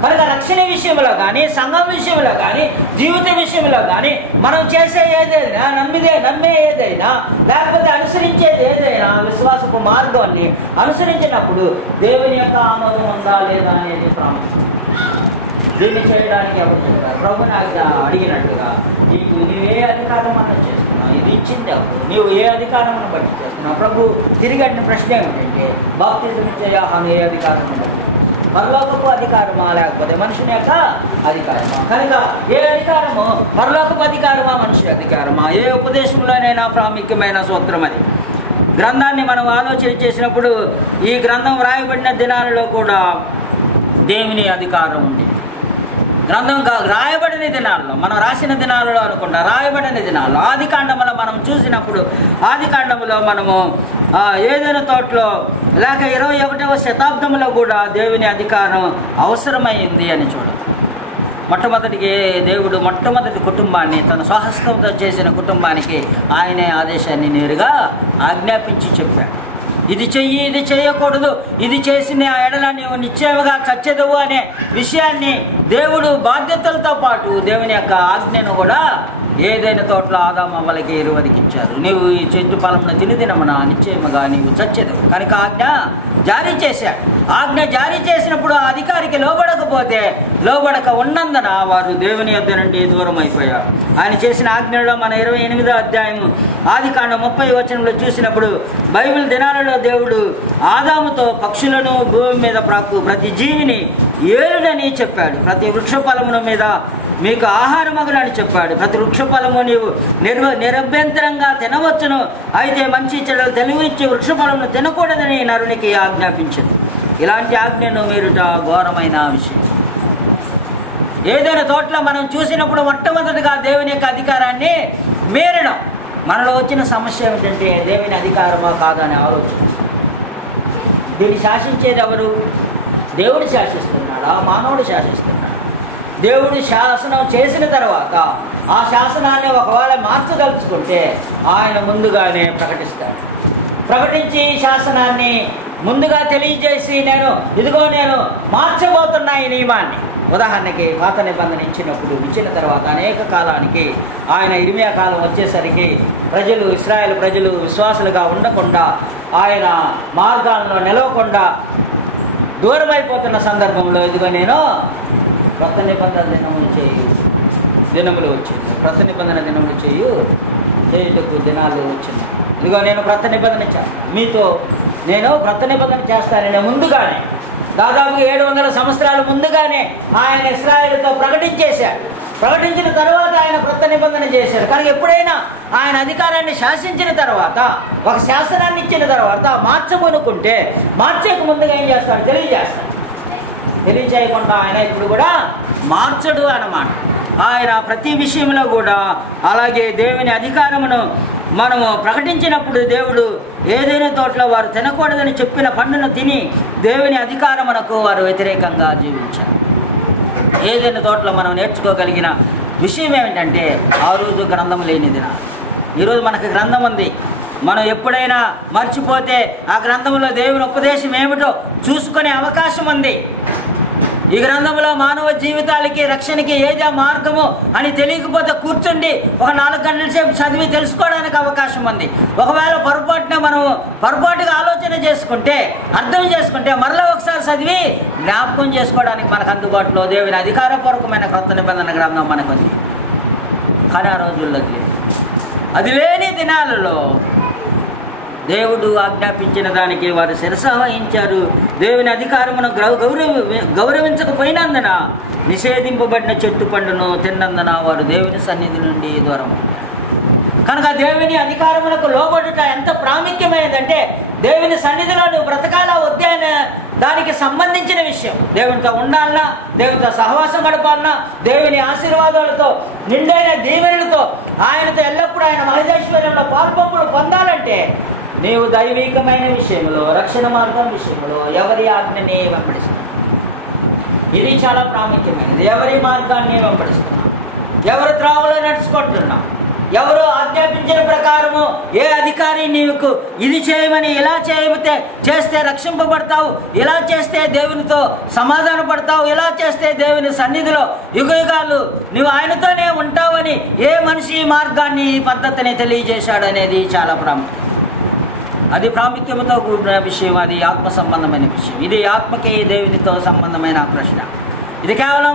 కనుక రక్షణ విషయంలో కానీ, సంఘం విషయంలో కానీ, జీవిత విషయంలో కానీ, మనం చేసే ఏదైనా, నమ్మే ఏదైనా, లేకపోతే అనుసరించేది ఏదైనా విశ్వాసపు మార్గాన్ని అనుసరించినప్పుడు దేవుని యొక్క ఆమోదం ఉందా లేదా అనేది ప్రాముఖ్యం. దీన్ని చేయడానికి ఎవరు చెప్తారు? ప్రభుని అడిగినట్టుగా నీవు ఏ అధికారం అన్న చేస్తున్నావు, ఇది ఇచ్చింది ఎవరు, నీవు ఏ అధికారం బట్టి చేస్తున్నావు? ప్రభు తిరిగి అడిగిన ప్రశ్న ఏమిటంటే, బాప్తిజం ఇచ్చే యోహాను ఏ అధికారం బట్టి? పరలోకపు అధికారమా లేకపోతే మనుషుని యొక్క అధికారమా? కనుక ఏ అధికారము? పరలోకపు అధికారమా, మనిషి అధికారమా? ఏ ఉపదేశంలోనైనా ప్రాముఖ్యమైన సూత్రం అది. గ్రంథాన్ని మనం ఆలోచన చేసినప్పుడు ఈ గ్రంథం వ్రాయబడిన దినాలలో కూడా దేవుని అధికారం ఉంది. గ్రంథం రాయబడిన దినాల్లో, మనం రాసిన దినాలలో అనుకుంటా, రాయబడిన దినాల్లో ఆది కాండములో మనం చూసినప్పుడు, ఆది కాండములో మనము ఏదైనా తోటలో లేక 21వ శతాబ్దంలో కూడా దేవుని అధికారం అవసరమైంది అని చూడదు. దేవుడు మొట్టమొదటి కుటుంబాన్ని తన స్వహస్తంతో చేసిన కుటుంబానికి ఆయనే ఆదేశాన్ని నేరుగా ఆజ్ఞాపించి చెప్పాడు. ఇది చెయ్యి, ఇది చేయకూడదు, ఇది చేసిన ఎడల నీవు నిశ్చయముగా చచ్చెదవు అనే విషయాన్ని దేవుడు బాధ్యతలతో పాటు దేవుని యొక్క ఆజ్ఞను కూడా ఏదైనా తోటలో ఆదామవ్వలకి ఇరువరికి ఇచ్చారు. నీవు ఈ చెట్టు ఫలమును తినమున నిశ్చయముగా నీవు చచ్చెదవు. కనుక ఆజ్ఞ జారీ చేశాడు. ఆజ్ఞ జారీ చేసినప్పుడు ఆ అధికారికి లోబడక ఉన్నందున వారు దేవుని యొద్ద నుండి దూరం అయిపోయారు. ఆయన చేసిన ఆజ్ఞలో మన 28వ అధ్యాయము ఆది కాండం 30వ వచనంలో చూసినప్పుడు, బైబిల్ దినాలలో దేవుడు ఆదాముతో పక్షులను, భూమి మీద ప్రాకు ప్రతి జీవిని ఏలునని చెప్పాడు. ప్రతి వృక్ష ఫలముల మీద మీకు ఆహారమగునని చెప్పాడు. ప్రతి వృక్ష ఫలము నీవు నిరభ్యంతరంగా తినవచ్చును, అయితే మంచి చెడులు తెలివిచ్చి వృక్ష ఫలమును తినకూడదని నరునికి ఆజ్ఞాపించింది. ఇలాంటి ఆజ్ఞను మీరుట ఘోరమైన విషయం. ఏదైనా తోటలో మనం చూసినప్పుడు మొట్టమొదటిగా దేవుని యొక్క అధికారాన్ని మీరడం. మనలో వచ్చిన సమస్య ఏమిటంటే దేవుని అధికారమా కాదని ఆలోచన. దీన్ని శాసించేది ఎవరు? దేవుడు శాసిస్తున్నాడా, మానవుడు శాసిస్తున్నాడు? దేవుడు శాసనం చేసిన తర్వాత ఆ శాసనాన్ని ఒకవేళ మార్చదలుచుకుంటే ఆయన ముందుగానే ప్రకటిస్తాడు. ప్రకటించి శాసనాన్ని ముందుగా తెలియజేసి నేను మార్చబోతున్నా ఈ నియమాన్ని. ఉదాహరణకి పాత నిబంధన ఇచ్చిన తర్వాత అనేక కాలానికి ఆయన ఇర్మియా కాలం వచ్చేసరికి ఇశ్రాయేలు ప్రజలు విశ్వాసులుగా ఉండకుండా, ఆయన మార్గాల్లో నిలవకుండా దూరమైపోతున్న సందర్భంలో ఇదిగో నేను కొత్త నిబంధన దినములు వచ్చింది. కొత్త నిబంధన దినములు చేయుటకు దినాలు వచ్చింది. ఇదిగో నేను కొత్త నిబంధన మీతో నేను కొత్త నిబంధన చేస్తానని ముందుగానే, దాదాపు 700 సంవత్సరాల ముందుగానే ఆయన ఇశ్రాయేలుతో ప్రకటించేశాడు. ప్రకటించిన తర్వాత ఆయన కొత్త నిబంధన చేశాడు. కానీ ఎప్పుడైనా ఆయన అధికారాన్ని శాసించిన తర్వాత, ఒక శాసనాన్ని ఇచ్చిన తర్వాత మార్చమనుకుంటే మార్చేక ముందుగా ఏం చేస్తాడు? తెలియజేయకుండా ఆయన ఇప్పుడు కూడా మార్చడు అన్నమాట. ఆయన ప్రతి విషయంలో కూడా అలాగే దేవుని అధికారమును మనము ప్రకటించినప్పుడు దేవుడు ఏదైనా తోటలో వారు తినకూడదని చెప్పిన పండును తిని దేవుని అధికారమునకు వారు వ్యతిరేకంగా జీవించారు. ఏదైనా తోటలో మనం నేర్చుకోగలిగిన విషయం ఏమిటంటే ఆ రోజు గ్రంథం లేని దినాలు. ఈరోజు మనకు గ్రంథం ఉంది. మనం ఎప్పుడైనా మర్చిపోతే ఆ గ్రంథంలో దేవుని ఉపదేశం ఏమిటో చూసుకునే అవకాశం ఉంది. ఈ గ్రంథంలో మానవ జీవితాలకి రక్షణకి ఏదో మార్గము అని తెలియకపోతే కూర్చుండి ఒక 4 గంటల సేపు చదివి తెలుసుకోవడానికి అవకాశం ఉంది. ఒకవేళ పొరపాటుగా ఆలోచన చేసుకుంటే, అర్థం చేసుకుంటే మరలా ఒకసారి చదివి జ్ఞాపకం చేసుకోవడానికి మనకు అందుబాటులో దేవుని అధికారపూర్వకమైన క్రొత్త నిబంధన గ్రంథం మనకు ఉంది. కానీ ఆ రోజుల్లో అది లేని దినాలలో దేవుడు ఆజ్ఞాపించిన దానికి వారు శిరస వహించారు. దేవుని అధికారమును గౌరవించకపోయినందున నిషేధింపబడిన చెట్టు పండును తిన్నందున వారు దేవుని సన్నిధి నుండి దూరం అయ్యారు. కనుక దేవుని అధికారములకు లోబడుట ఎంత ప్రాముఖ్యమైనదంటే, దేవుని సన్నిధిలో నువ్వు బ్రతకాలా వద్దే అనే దానికి సంబంధించిన విషయం. దేవునితో ఉండాలన్నా, దేవునితో సహవాసం గడపాలన్నా, దేవుని ఆశీర్వాదాలతో నిండైన దీవెనలతో ఆయనతో ఎల్లప్పుడూ ఆయన మహేశ్వర్యంలో పాల్పంపులు పొందాలంటే నీవు దైవికమైన విషయంలో, రక్షణ మార్గం విషయంలో ఎవరి ఆజ్ఞని వెంబడిస్తున్నావు? ఇది చాలా ప్రాముఖ్యమైనది. ఎవరి మార్గాన్ని వెంబడిస్తున్నావు? ఎవరు త్రోవలో నడుచుకుంటున్నావు? ఎవరు ఆజ్ఞాపించిన ప్రకారము ఏ అధికారి నీకు ఇది చేయమని, ఇలా చేస్తే రక్షింపబడతావు, ఇలా చేస్తే దేవునితో సమాధాన పడతావు, ఇలా చేస్తే దేవుని సన్నిధిలో యుగయుగాలు నువ్వు ఆయనతోనే ఉంటావని ఏ మనిషి మార్గాన్ని, పద్ధతిని తెలియజేశాడు అనేది చాలా ప్రాముఖ్యం. అది ప్రాముఖ్యంతో కూడిన విషయం. అది ఆత్మ సంబంధమైన విషయం. ఇది ఆత్మకి దేవునితో సంబంధమైన ప్రశ్న. ఇది కేవలం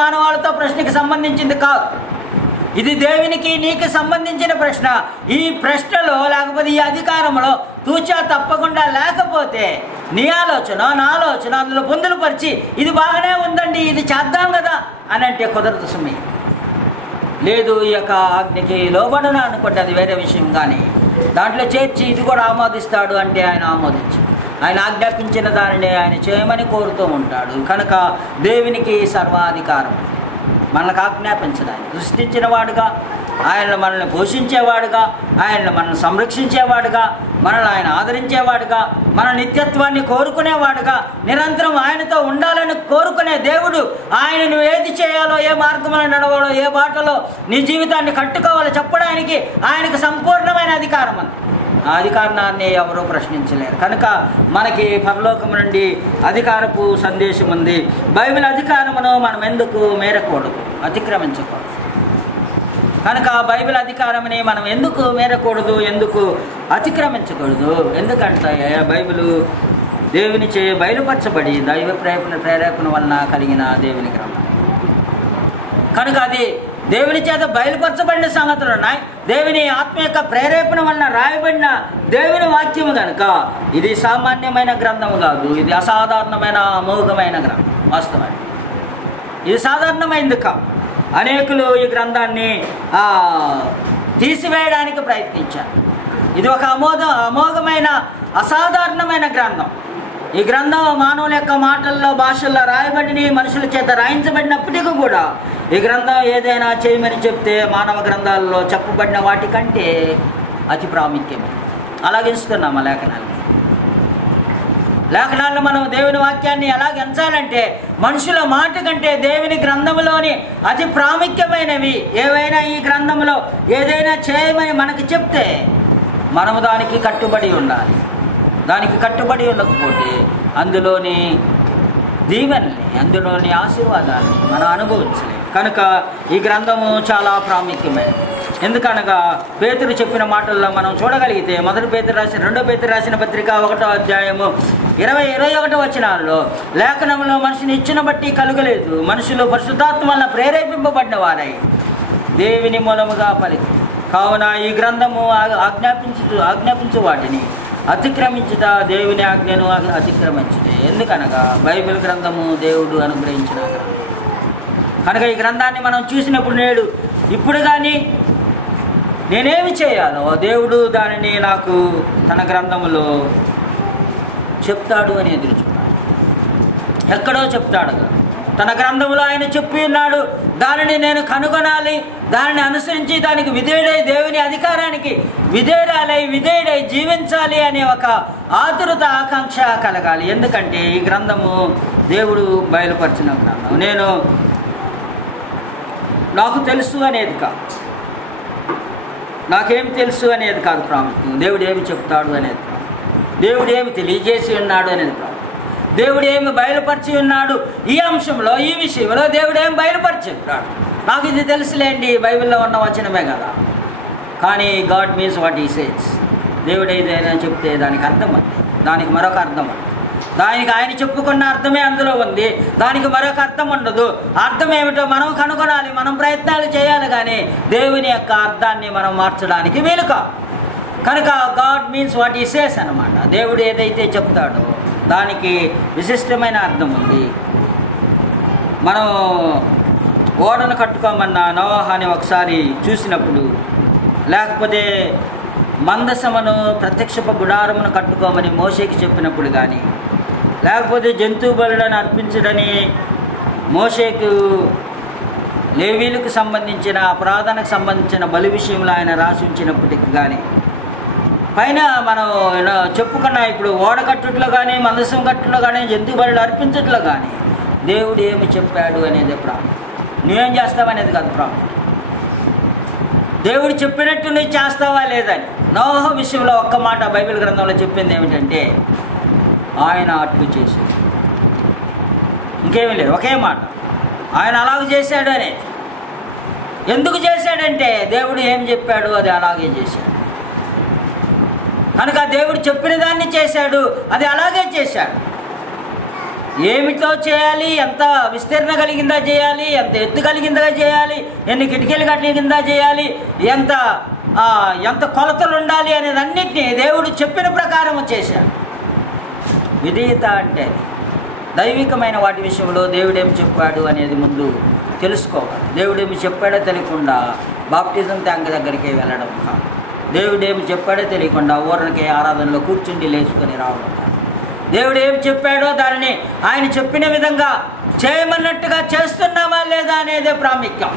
మానవాళితో ప్రశ్నకి సంబంధించింది కాదు. ఇది దేవునికి నీకు సంబంధించిన ప్రశ్న. ఈ ప్రశ్నలో లేకపోతే ఈ అధికారంలో తూచా తప్పకుండా లేకపోతే నీ ఆలోచన, నా ఆలోచన అందులో పొందులుపరిచి ఇది బాగానే ఉందండి, ఇది చేద్దాం కదా అని అంటే కుదరదు సుమి. లేదు, ఈ యొక్క ఆజ్ఞకి లోబడను అనుకుంటే అది వేరే విషయం. కానీ దాంట్లో చేర్చి ఇది కూడా ఆమోదిస్తాడు అంటే ఆయన ఆమోదించు. ఆయన ఆజ్ఞాపించిన దానిని ఆయన చేయమని కోరుతూ ఉంటాడు. కనుక దేవునికి సర్వాధికారం. మనకు ఆజ్ఞాపించడానికి సృష్టించిన వాడుగా, ఆయన మనల్ని పోషించేవాడుగా, ఆయన మనల్ని సంరక్షించేవాడుగా, మనల్ని ఆయన ఆదరించేవాడుగా, మన నిత్యత్వాన్ని కోరుకునేవాడుగా, నిరంతరం ఆయనతో ఉండాలని కోరుకునే దేవుడు ఆయన నువ్వు ఏది చేయాలో, ఏ మార్గంలో నడవాలో, ఏ బాటలో నీ జీవితాన్ని కట్టుకోవాలో చెప్పడానికి ఆయనకు సంపూర్ణమైన అధికారం ఉంది. ఆ అధికారాన్ని ఎవరూ ప్రశ్నించలేరు. కనుక మనకి పరలోకము నుండి అధికారపు సందేశం ఉంది. బైబిల్ అధికారమును మనం ఎందుకు మేరకూడదు, అతిక్రమించకూడదు. కనుక బైబిల్ అధికారమని మనం ఎందుకు మేరకూడదు, ఎందుకు అతిక్రమించకూడదు? ఎందుకంటే బైబిల్ దేవుని చే బయలుపరచబడి దైవ ప్రేరేపణ వలన కలిగిన దేవుని గ్రంథం. కనుక అది దేవుని చేత బయలుపరచబడిన సంగతులు ఉన్నాయి. దేవుని ఆత్మ యొక్క ప్రేరేపణ వలన రాయబడిన దేవుని వాక్యము కనుక ఇది సామాన్యమైన గ్రంథము కాదు. ఇది అసాధారణమైన అమోఘమైన గ్రంథం. వాస్తవానికి ఇది సాధారణమైంది కాదు. అనేకులు ఈ గ్రంథాన్ని తీసివేయడానికి ప్రయత్నించారు. ఇది ఒక అమోఘమైన అసాధారణమైన గ్రంథం. ఈ గ్రంథం మానవుల యొక్క మాటల్లో, భాషల్లో రాయబడిన మనుషుల చేత రాయించబడినప్పటికీ కూడా ఈ గ్రంథం ఏదైనా చేయమని చెప్తే మానవ గ్రంథాల్లో చెప్పబడిన వాటికంటే అతి ప్రాముఖ్యమైనది. అలాగిస్తున్నాం ఆ లేఖనాల్లో మనం దేవుని వాక్యాన్ని ఎలాగ ఎంచాలంటే మనుషుల మాట కంటే దేవుని గ్రంథంలోని అతి ప్రాముఖ్యమైనవి ఏవైనా ఈ గ్రంథంలో ఏదైనా చేయమని మనకు చెప్తే మనము దానికి కట్టుబడి ఉండాలి. దానికి కట్టుబడి ఉండకపోతే అందులోని దీవెనల్ని, అందులోని ఆశీర్వాదాన్ని మనం అనుభవించలేము. కనుక ఈ గ్రంథము చాలా ప్రాముఖ్యమైనది. ఎందుకనగా పేతురు చెప్పిన మాటల్లో మనం చూడగలిగితే 2 పేతురు రాసిన పత్రిక 1వ అధ్యాయము 20-21 వచనాల్లో లేఖనంలో మనిషిని ఇచ్చిన బట్టి కలుగలేదు, మనుషులు పరిశుద్ధాత్మ వలన ప్రేరేపింపబడిన వారై దేవుని మూలముగా పలికి. కావున ఈ గ్రంథము ఆజ్ఞాపించు వాటిని అతిక్రమించుట దేవుని ఆజ్ఞను అతిక్రమించుటే. ఎందుకనగా బైబిల్ గ్రంథము దేవుడు అనుగ్రహించిన గ్రంథం. కనుక ఈ గ్రంథాన్ని మనం చూసినప్పుడు ఇప్పుడు కానీ నేనేమి చేయాలో దేవుడు దానిని నాకు తన గ్రంథములో చెప్తాడు అని ఎదురుచున్నాడు. ఎక్కడో చెప్తాడు, తన గ్రంథంలో ఆయన చెప్పి ఉన్నాడు. దానిని నేను కనుగొనాలి, దానిని అనుసరించి దానికి విధేయుడై దేవుని అధికారానికి విధేయుడై జీవించాలి అనే ఒక ఆతురత, ఆకాంక్ష కలగాలి. ఎందుకంటే ఈ గ్రంథము దేవుడు బయలుపరిచిన గ్రంథం. నేను నాకు తెలుసు అనేది కాదు, నాకేమి తెలుసు అనేది కాదు ప్రాముఖ్యం. దేవుడు ఏమి చెప్తాడు అనేది ప్రాముఖ్యం. దేవుడు ఏమి తెలియజేసి ఉన్నాడు అనేది ప్రాముఖ్యం. దేవుడు ఏమి బయలుపరిచి ఉన్నాడు ఈ అంశంలో, ఈ విషయంలో దేవుడు ఏమి బయలుపరిచి ఉన్నాడు. నాకు ఇది తెలుసులేండి, బైబిల్లో ఉన్న వచనమే కదా. కానీ God means what he says. దేవుడు ఏదైనా చెప్తే దానికి అర్థం ఉంది, దానికి మరొక అర్థం ఉంది. దానికి ఆయన చెప్పుకున్న అర్థమే అందులో ఉంది, దానికి మరొక అర్థం ఉండదు. అర్థం ఏమిటో మనం కనుగొనాలి, మనం ప్రయత్నాలు చేయాలి. కానీ దేవుని యొక్క అర్థాన్ని మనం మార్చడానికి వీలు కాదు. కనుక God means what he says అన్నమాట. దేవుడు ఏదైతే చెప్తాడో దానికి విశిష్టమైన అర్థం ఉంది. మనం ఓడను కట్టుకోమన్న నోవాహుని ఒకసారి చూసినప్పుడు, లేకపోతే మందసమును ప్రత్యక్షపు గుడారమును కట్టుకోమని మోషేకి చెప్పినప్పుడు కానీ, లేకపోతే జంతువు బలులను అర్పించడని మోషేకు లేవీలకు సంబంధించిన అపరాధనకు సంబంధించిన బలి విషయంలో ఆయన రాసి ఉంచినప్పటికి కానీ, పైన మనం చెప్పుకున్న ఇప్పుడు ఓడ కట్టుట్లో కానీ, మందసం కట్టులో కానీ, జంతువు బలులు అర్పించట్లో కానీ దేవుడు ఏమి చెప్పాడు అనేది ప్రాముఖ్యం. నువ్వేం చేస్తావనేది కాదు ప్రాముఖ్యం. దేవుడు చెప్పినట్టు నువ్వు చేస్తావా లేదని. నోవహు విషయంలో ఒక్క మాట బైబిల్ గ్రంథంలో చెప్పింది ఏమిటంటే, ఆయన అట్లు చేశాడు. ఇంకేమీ లేదు, ఒకే మాట, ఆయన అలాగ చేశాడు అనేది. ఎందుకు చేశాడంటే దేవుడు ఏం చెప్పాడు అది అలాగే చేశాడు. కనుక దేవుడు చెప్పిన దాన్ని చేశాడు, అది అలాగే చేశాడు. ఏమిటో చేయాలి, ఎంత విస్తీర్ణ కలిగిందా చేయాలి, ఎంత ఎత్తు కలిగిందా చేయాలి, ఎన్ని కిటికీలు కలిగిందా చేయాలి, ఎంత కొలతలు ఉండాలి అనేది అన్నిటినీ దేవుడు చెప్పిన ప్రకారం చేశాడు. విధేయత అంటే దైవికమైన వాటి విషయంలో దేవుడేమి చెప్పాడు అనేది ముందు తెలుసుకోవాలి. దేవుడేమి చెప్పాడో తెలియకుండా బాప్టిజం ట్యాంక్ దగ్గరికి వెళ్ళడం కాదు. దేవుడేమి చెప్పాడో తెలియకుండా ఊరనికి ఆరాధనలో కూర్చుండి లేచుకొని రావడం కాదు. దేవుడు ఏమి చెప్పాడో దానిని ఆయన చెప్పిన విధంగా చేయమన్నట్టుగా చేస్తున్నామా లేదా అనేదే ప్రాముఖ్యం.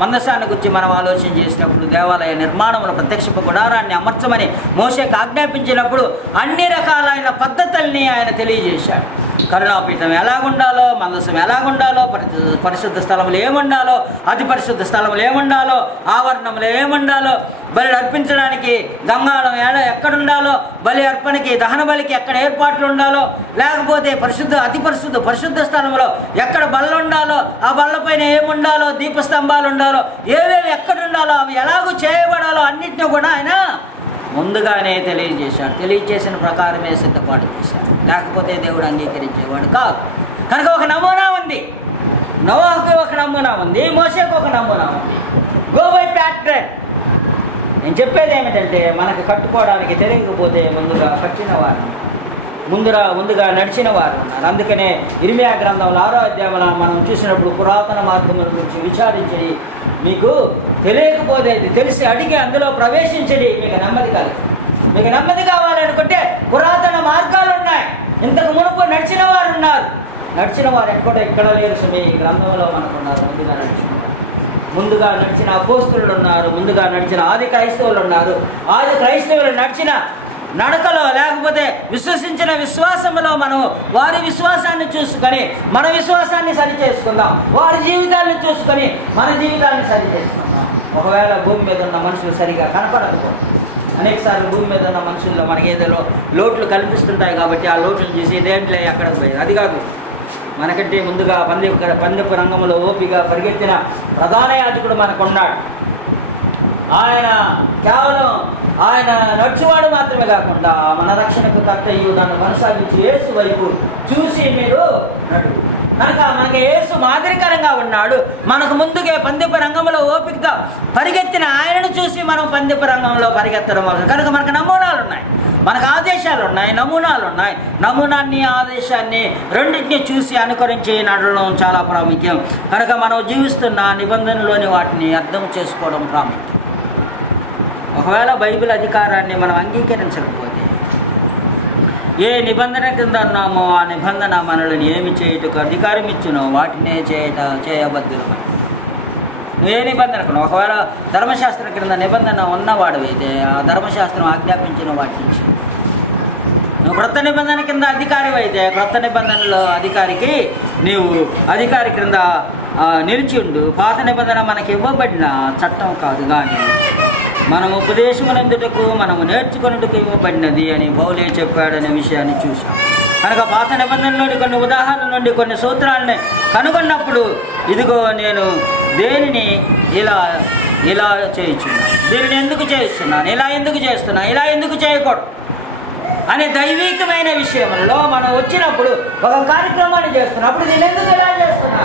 మందసాన్ని గురించి మనం ఆలోచన చేసినప్పుడు, దేవాలయ నిర్మాణంలో ప్రత్యక్షపు గుడారాన్ని అమర్చమని మోషేకు ఆజ్ఞాపించినప్పుడు అన్ని రకాలైన పద్ధతుల్ని ఆయన తెలియజేశాడు. కరుణాపీఠం ఎలాగుండాలో, మందసం ఎలాగుండాలో, పరిశుద్ధ స్థలములు ఏముండాలో, అతి పరిశుద్ధ స్థలములు ఏముండాలో, ఆవరణములు ఏముండాలో, బలి అర్పించడానికి గంగాళం ఎక్కడుండాలో, బలి అర్పణకి దహన బలికి ఎక్కడ ఏర్పాట్లు ఉండాలో, లేకపోతే అతి పరిశుద్ధ స్థలంలో ఎక్కడ బల్ల ఉండాలో, ఆ బల్లపైన ఏముండాలో, దీపస్తంభాలు ఉండాలో, ఏవేవి ఎక్కడుండాలో, అవి ఎలాగూ చేయబడాలో అన్నింటినీ కూడా ఆయన ముందుగానే తెలియజేశాడు. తెలియజేసిన ప్రకారమే సిద్ధపాటు చేశాడు. లేకపోతే దేవుడు అంగీకరించేవాడు కాదు. కనుక ఒక నమూనా ఉంది, నోవాహుకు ఒక నమూనా ఉంది, మోషేకు ఒక నమూనా ఉంది. Go by pattern. నేను చెప్పేది ఏమిటంటే, మనకు కట్టుకోవడానికి తెలియకపోతే ముందుగా కట్టిన వారు, ముందుగా నడిచిన వారు ఉన్నారు. అందుకనే ఇర్మియా గ్రంథంలో 6వ అధ్యాయంలో మనం చూసినప్పుడు పురాతన మార్గముల గురించి విచారించడి, మీకు తెలియకపోతే తెలిసి అడిగి అందులో ప్రవేశించడి, మీకు నెమ్మది కాదు. మీకు నెమ్మది కావాలనుకుంటే పురాతన మార్గాలు ఉన్నాయి. ఇంతకు మునుపు నడిచిన వారు ఉన్నారు. నడిచిన వారు ఇక్కడ లేరు సుమి, ఈ గ్రంథంలో మనకున్నారు. ముందుగా నడిచిన అపోస్తలులు ఉన్నారు, ముందుగా నడిచిన ఆది క్రైస్తవులు ఉన్నారు. ఆది క్రైస్తవులు నడిచిన నడకలో, లేకపోతే విశ్వసించిన విశ్వాసంలో మనం వారి విశ్వాసాన్ని చూసుకొని మన విశ్వాసాన్ని సరి చేసుకుందాం. వారి జీవితాన్ని చూసుకొని మన జీవితాన్ని సరి చేసుకుందాం. ఒకవేళ భూమి మీద ఉన్న మనుషులు సరిగా కనపడకపోతే, అనేక సార్లు భూమి మీద ఉన్న మనుషుల్లో మనకి ఏదో లోట్లు కల్పిస్తుంటాయి. కాబట్టి ఆ లోట్లు చూసి ఇదేంట్లే ఎక్కడికి పోయేది, అది కాదు. మనకంటే ముందుగా పందెపు రంగంలో ఓపిగా పరిగెత్తిన ప్రధాన యాజకుడు మనకున్నాడు. ఆయన కేవలం ఆయన నడుచువాడు మాత్రమే కాకుండా మన రక్షణకు కర్తయ్యు నన్ను కొనసాగించి యేసు వైపు చూసి మీరు నడు. కనుక మనకి యేసు మాదిరికరంగా ఉన్నాడు. మనకు ముందుగా పందెపు రంగంలో ఓపికగా పరిగెత్తిన ఆయనను చూసి మనం పందెపు రంగంలో పరిగెత్తడం అవసరం. కనుక మనకు నమూనాలు ఉన్నాయి, మనకు ఆదేశాలు ఉన్నాయి, నమూనాలు ఉన్నాయి. నమూనాన్ని, ఆదేశాన్ని రెండింటినీ చూసి అనుకరించి నడవడం చాలా ప్రాముఖ్యం. కనుక మనం జీవిస్తున్న నిబంధనలోని వాటిని అర్థం చేసుకోవడం ప్రాముఖ్యం. ఒకవేళ బైబిల్ అధికారాన్ని మనం అంగీకరించకపోతే, ఏ నిబంధన కింద ఉన్నామో ఆ నిబంధన మనల్ని ఏమి చేయుటకు అధికారం ఇచ్చునో వాటినే చేయబద్దులు. నువ్వు ఏ నిబంధనకు, ఒకవేళ ధర్మశాస్త్రం కింద నిబంధన ఉన్నవాడు అయితే ఆ ధర్మశాస్త్రం ఆజ్ఞాపించిన వాటి నుంచి, నువ్వు క్రొత్త నిబంధన కింద అధికారి అయితే క్రొత్త నిబంధనలో అధికారికి నీవు అధికారి క్రింద నిలిచిండు. పాత నిబంధన మనకి ఇవ్వబడిన చట్టం కాదు, కానీ మనం ఉపదేశమునందుటకు మనము నేర్చుకున్నట్టుకు ఇవ్వబడినది అని పౌలే చెప్పాడనే విషయాన్ని చూసాం. కనుక పాత నిబంధనలోని కొన్ని ఉదాహరణల నుండి కొన్ని సూత్రాలని కనుగొన్నప్పుడు ఇదిగో నేను దేనిని ఇలా చేయించున్నాను, దీనిని ఎందుకు చేయిస్తున్నాను, ఇలా ఎందుకు చేస్తున్నాను, ఇలా ఎందుకు చేయకూడదు అనే దైవికమైన విషయంలో మనం వచ్చినప్పుడు ఒక కార్యక్రమాన్ని చేస్తున్నప్పుడు దీన్ని ఎందుకు ఇలా చేస్తున్నా,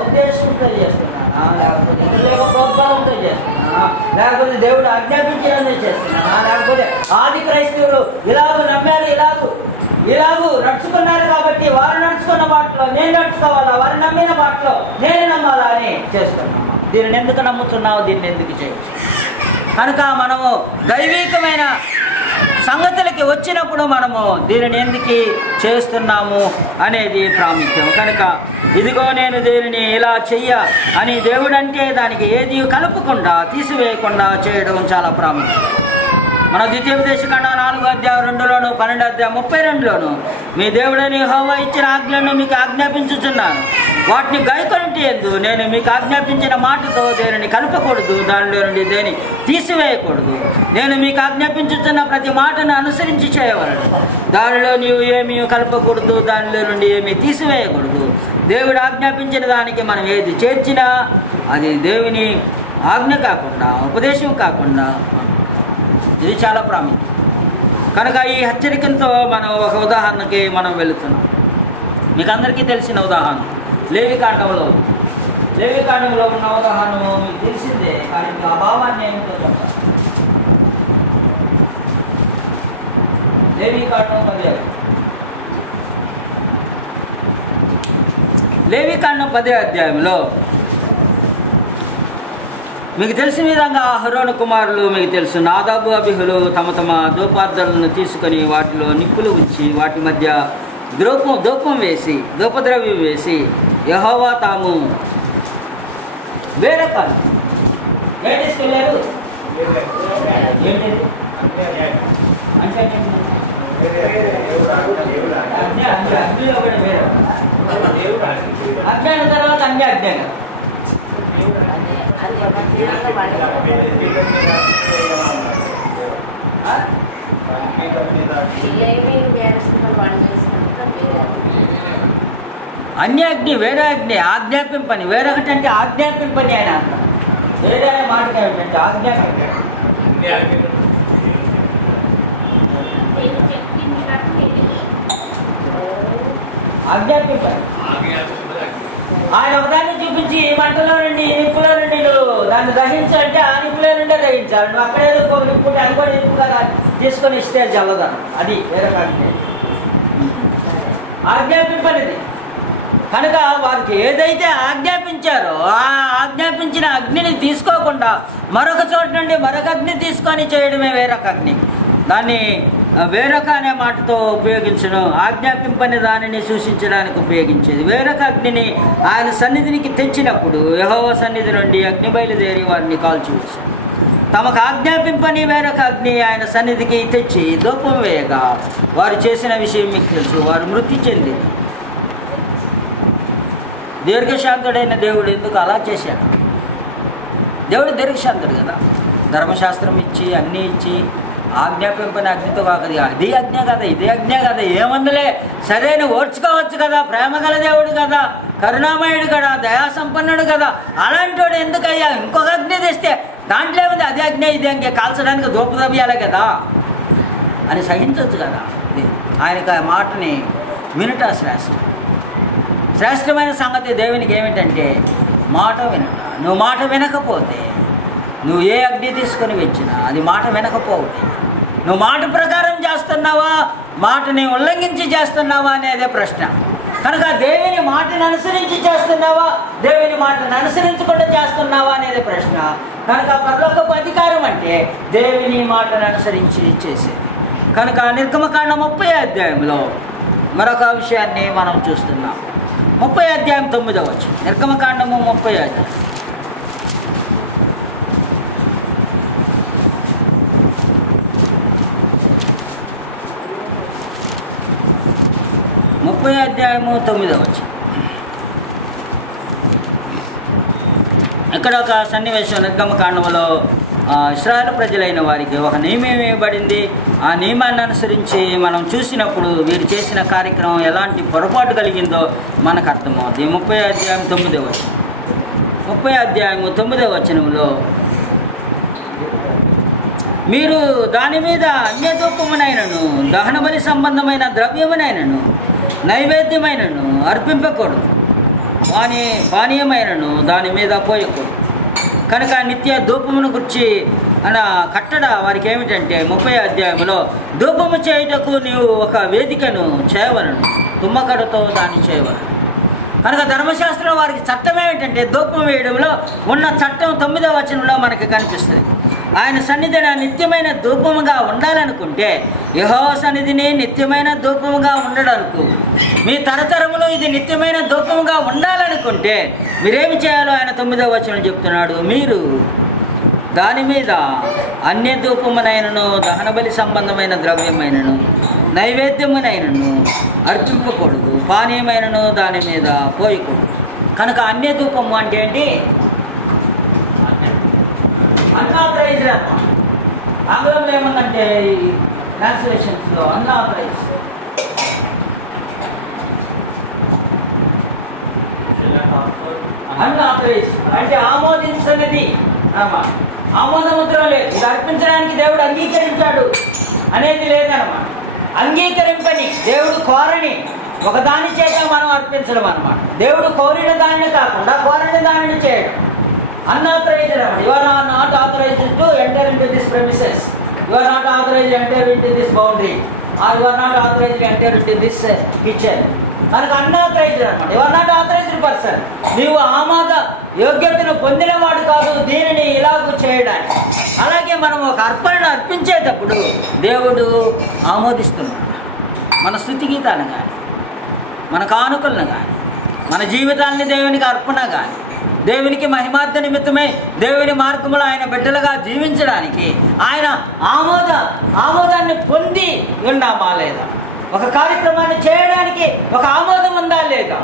ఉద్దేశంతో చేస్తున్నానా, లేకపోతే ప్రోద్బలంతో చేస్తున్నానా, లేకపోతే దేవుడు ఆజ్ఞాపించడం చేస్తున్నానా, లేకపోతే ఆది క్రైస్తవులు ఇలాగూ నమ్మారు, ఇలాగూ నడుచుకున్నారు కాబట్టి వారు నడుచుకున్న బాటలో నేను నడుచుకోవాలా, వారు నమ్మిన బాటలో నేను నమ్మాలా అని చేస్తున్నాను. దీనిని ఎందుకు నమ్ముతున్నావు, దీన్ని ఎందుకు చేయొచ్చు. కనుక మనము దైవికమైన సంగతులకి వచ్చినప్పుడు మనము దీనిని ఎందుకు చేస్తున్నాము అనేది ప్రాముఖ్యం. కనుక ఇదిగో నేను దీనిని ఇలా చెయ్య అని దేవుడు అంటే దానికి ఏది కలపకుండా తీసివేయకుండా చేయడం చాలా ప్రాముఖ్యం. మన ద్వితీయోపదేశకాండ 4:2, 12:32 మీ దేవుడని యెహోవా ఇచ్చిన ఆజ్ఞలను మీకు ఆజ్ఞాపించుచున్నాను, వాటిని గైకొనుట యందు నేను మీకు ఆజ్ఞాపించిన మాటతో దేనిని కలపకూడదు, దానిలో నుండి దేని తీసివేయకూడదు. నేను మీకు ఆజ్ఞాపించుతున్న ప్రతి మాటను అనుసరించి చేయవలెను, దానిలో నీవు ఏమీ కలపకూడదు, దానిలో నుండి ఏమీ తీసివేయకూడదు. దేవుడు ఆజ్ఞాపించిన దానికి మనం ఏది చేర్చినా అది దేవుని ఆజ్ఞ కాకుండా, ఉపదేశం కాకుండా, ఇది చాలా ప్రాముఖ్యం. కనుక ఈ హెచ్చరికలతో మనం ఒక ఉదాహరణకి మనం వెళుతున్నాం. మీకు అందరికీ తెలిసిన ఉదాహరణ లేవికాండంలో ఉన్న ఉదాహరణ మీకు తెలిసిందే, కానీ ఆ భావాన్ని ఏమిటో చెప్తాను. లేవికాండం 10వ అధ్యాయంలో మీకు తెలిసిన విధంగా అహరోను కుమారులు మీకు తెలుసు, నాదాబు అబీహులు తమ తమ ధూపార్ధనలను తీసుకొని వాటిలో నిప్పులు ఉంచి వాటి మధ్య ధూపద్రవ్యం వేసి యెహోవా తాము వేరే కాదు తీసుకెళ్ళారు. ఏంటండి అంటే అగ్నిలో కూడా వేరే అజ్ఞానం తర్వాత అజ్ఞానం అన్యాగ్ని వేరే అగ్ని ఆజ్ఞాపింపని, వేరొకటి అంటే ఆజ్ఞాపింపని ఆయన అంట. వేరే అనే మాట ఏమిటంటే ఆజ్ఞాపింపని. ఆయన ఒకదాన్ని చూపించి ఈ మంటలో నుండి ఈ నిప్పులో నుండి నువ్వు దాన్ని దహించాలంటే ఆ నిప్పులో నుండే దహించాలి. నువ్వు అక్కడేదో నిప్పుంటే అది కూడా నిప్పుగా తీసుకొని ఇస్తే చల్లదాను. అది వేరే ఆజ్ఞాపింపనిది. కనుక వారికి ఏదైతే ఆజ్ఞాపించారో ఆ ఆజ్ఞాపించిన అగ్నిని తీసుకోకుండా మరొక చోటు నుండి మరొక అగ్ని తీసుకొని చేయడమే వేరొక అగ్ని. దాన్ని వేరొక అనే మాటతో ఉపయోగించడం ఆజ్ఞాపింపని దానిని సూచించడానికి ఉపయోగించేది. వేరొక అగ్నిని ఆయన సన్నిధికి తెచ్చినప్పుడు యెహోవా సన్నిధి నుండి అగ్ని బయలుదేరి వారిని కాల్చివేశారు. తమకు ఆజ్ఞాపింపని వేరొక అగ్ని ఆయన సన్నిధికి తెచ్చి ధూపం వేయగా వారు చేసిన విషయం మీకు తెలుసు. వారు మృతి చెంది దీర్ఘశాంతుడైన దేవుడు ఎందుకు అలా చేశాడు? దేవుడు దీర్ఘశాంతుడు కదా. ధర్మశాస్త్రం ఇచ్చి అన్నీ ఇచ్చి ఆజ్ఞాపింపని అగ్నితో కాకది అది అజ్ఞ కదా, ఇదే అజ్ఞ కదా, ఏమందులే సరైన ఓర్చుకోవచ్చు కదా, ప్రేమ గల దేవుడు కదా, కరుణామయుడు కదా, దయాసంపన్నుడు కదా, అలాంటి వాడు ఎందుకయ్యా ఇంకొక అగ్ని తెస్తే దాంట్లో ఏముంది, అదే అగ్ని ఇదే ఇంకే కాల్చడానికి దూపద్రవ్యాలే కదా అని సహించవచ్చు కదా. ఇది ఆయనకు ఆ మాటని వినుట శ్రేష్టమైన సంగతి దేవునికి ఏమిటంటే మాట వినుట. నువ్వు మాట వినకపోతే నువ్వు ఏ అగ్ని తీసుకొని వచ్చినా అది మాట వినకపోతే నువ్వు మాట ప్రకారం చేస్తున్నావా, మాటని ఉల్లంఘించి చేస్తున్నావా అనేదే ప్రశ్న. కనుక దేవుని మాటను అనుసరించి చేస్తున్నావా, దేవుని మాటను అనుసరించకుండా చేస్తున్నావా అనేది ప్రశ్న. కనుక పరలోకపు అధికారం అంటే దేవుని మాటను అనుసరించి చేసేది. కనుక నిర్గమకాండం 30వ అధ్యాయంలో మరొక విషయాన్ని మనం చూస్తున్నాం. 30వ అధ్యాయం 9వ వచనం. నిర్గమకాండము 30వ అధ్యాయం. అధ్యాయము 9వ వచనం. ఇక్కడ ఒక సన్నివేశం నిర్గమకాండంలో ఇశ్రాయేలు ప్రజలైన వారికి ఒక నియమం ఇవ్వబడింది. ఆ నియమాన్ని అనుసరించి మనం చూసినప్పుడు వీరు చేసిన కార్యక్రమం ఎలాంటి పొరపాటు కలిగిందో మనకు అర్థమవుతుంది. 30వ అధ్యాయం 9వ వచనం. 30వ అధ్యాయం 9వ వచనంలో మీరు దాని మీద అన్యధూపమునైనను దహనబలి సంబంధమైన ద్రవ్యమునైనను నైవేద్యమైనను అర్పింపకూడదు, పానీయమైనను దాని మీద పోయకూడదు. కనుక నిత్య ధూపమును గురించి కట్టడ వారికి ఏమిటంటే 30వ అధ్యాయంలో ధూపము చేయుటకు నీవు ఒక వేదికను చేయవలను, తుమ్మకడతో దాన్ని చేయవలను. కనుక ధర్మశాస్త్రం వారికి చట్టం ఏమిటంటే ధూపం వేయడంలో ఉన్న చట్టం 9వ వచనంలో మనకి కనిపిస్తుంది. ఆయన సన్నిధిని నిత్యమైన ధూపముగా ఉండాలనుకుంటే యెహోవా సన్నిధిని నిత్యమైన ధూపముగా ఉండడానికి మీ తరతరములో ఇది నిత్యమైన ధూపముగా ఉండాలనుకుంటే మీరేమి చేయాలో ఆయన 9వ వచనం చెప్తున్నాడు. మీరు దాని మీద అన్య ధూపమునైనను దహనబలి సంబంధమైన ద్రవ్యమైనను నైవేద్యమునైనను అర్పింపకూడదు, పానీయమైనను దాని మీద పోయకూడదు. కనుక అన్య ధూపము అంటే ఏంటి? అన్ఆథరైజ్డ్. ఆంగ్లంలో ఏముందంటే ఈ ట్రాన్స్లేషన్స్లో అన్ఆథరైజ్డ్. అన్ఆథరైజ్డ్ అంటే ఆమోదించనిది, ఆమోదముద్ర లేదు, ఇది అర్పించడానికి దేవుడు అంగీకరించాడు అనేది లేదన్నమాట. అంగీకరింపని, దేవుడు కోరని ఒకదాని చేత మనం అర్పించడం అన్నమాట. దేవుడు కోరిన దానిని కాకుండా కోరని దానిని చేయడం unauthorized. You are not authorized to enter into this premises. You are not authorized to enter into this boundary, or you are not authorized to enter into this kitchen. మనకు అన్ఆథరైజ్డ్ అనమాట. You are not authorised person. నీవు ఆమోద యోగ్యతను పొందినవాడు కాదు దీనిని ఇలాగూ చేయడానికి. అలాగే మనం ఒక అర్పణను అర్పించేటప్పుడు దేవుడు ఆమోదిస్తున్నాడు. మన స్తుతి గీతాన్ని కానీ, మన కానుకలను కానీ, మన జీవితాన్ని దేవునికి అర్పణ కానీ, దేవునికి మహిమార్థ నిమిత్తమై దేవుని మార్గములో ఆయన బిడ్డలుగా జీవించడానికి ఆయన ఆమోదాన్ని పొంది ఉన్నామా లేదా? ఒక కార్యక్రమాన్ని చేయడానికి ఒక ఆమోదం ఉందా లేదా?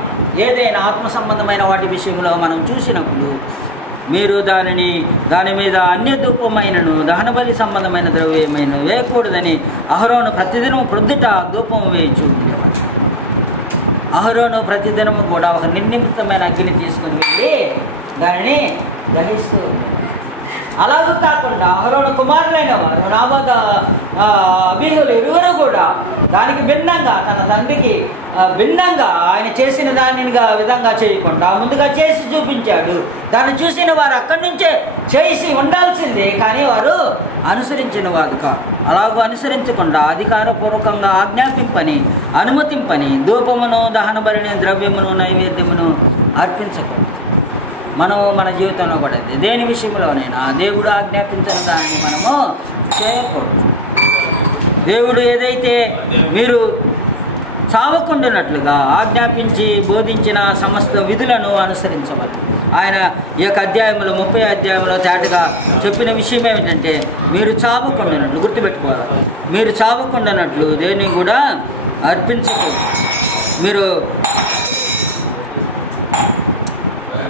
ఏదైనా ఆత్మ సంబంధమైన వాటి విషయంలో మనం చూసినప్పుడు మీరు దాని మీద అన్య ధూపమైనను దహనబలి సంబంధమైన ద్రవ్యమైన వేయకూడదని అహరోను ప్రతిదినం ప్రొద్దుట ధూపం వేయించు ఉండేవాడు. అహరోను ప్రతిదినము కూడా ఒక నిర్నిమిత్తమైన అగ్గిని తీసుకుని వెళ్ళి దానిని దహిస్తూ ఉండేవాడు. అలాగూ కాకుండా అహరోను కుమారులైన వారు నాబాద అబీహులు ఇరువురు కూడా దానికి భిన్నంగా తన తండ్రికి భిన్నంగా ఆయన చేసిన దానిగా విధంగా చేయకుండా ముందుగా చేసి చూపించాడు. దాన్ని చూసిన వారు అక్కడి నుంచే చేసి ఉండాల్సిందే, కానీ వారు అనుసరించిన వారు కాదు. అలాగూ అనుసరించకుండా అధికారపూర్వకంగా ఆజ్ఞాపింపని అనుమతింపని ధూపమును దహనబలిని ద్రవ్యమును నైవేద్యమును అర్పించకూడదు. మనం మన జీవితంలో కూడా దేని విషయంలోనైనా దేవుడు ఆజ్ఞాపించిన దాన్ని మనము చేయకూడదు. దేవుడు ఏదైతే మీరు చావకుండానట్లుగా ఆజ్ఞాపించి బోధించిన సమస్త విధులను అనుసరించవాలి. ఆయన ఈ యొక్క అధ్యాయంలో 30వ అధ్యాయంలో తేటగా చెప్పిన విషయం ఏమిటంటే మీరు చావకుండానట్లు గుర్తుపెట్టుకోవాలి. మీరు చావకుండానట్లు దేన్ని కూడా అర్పించకూడదు. మీరు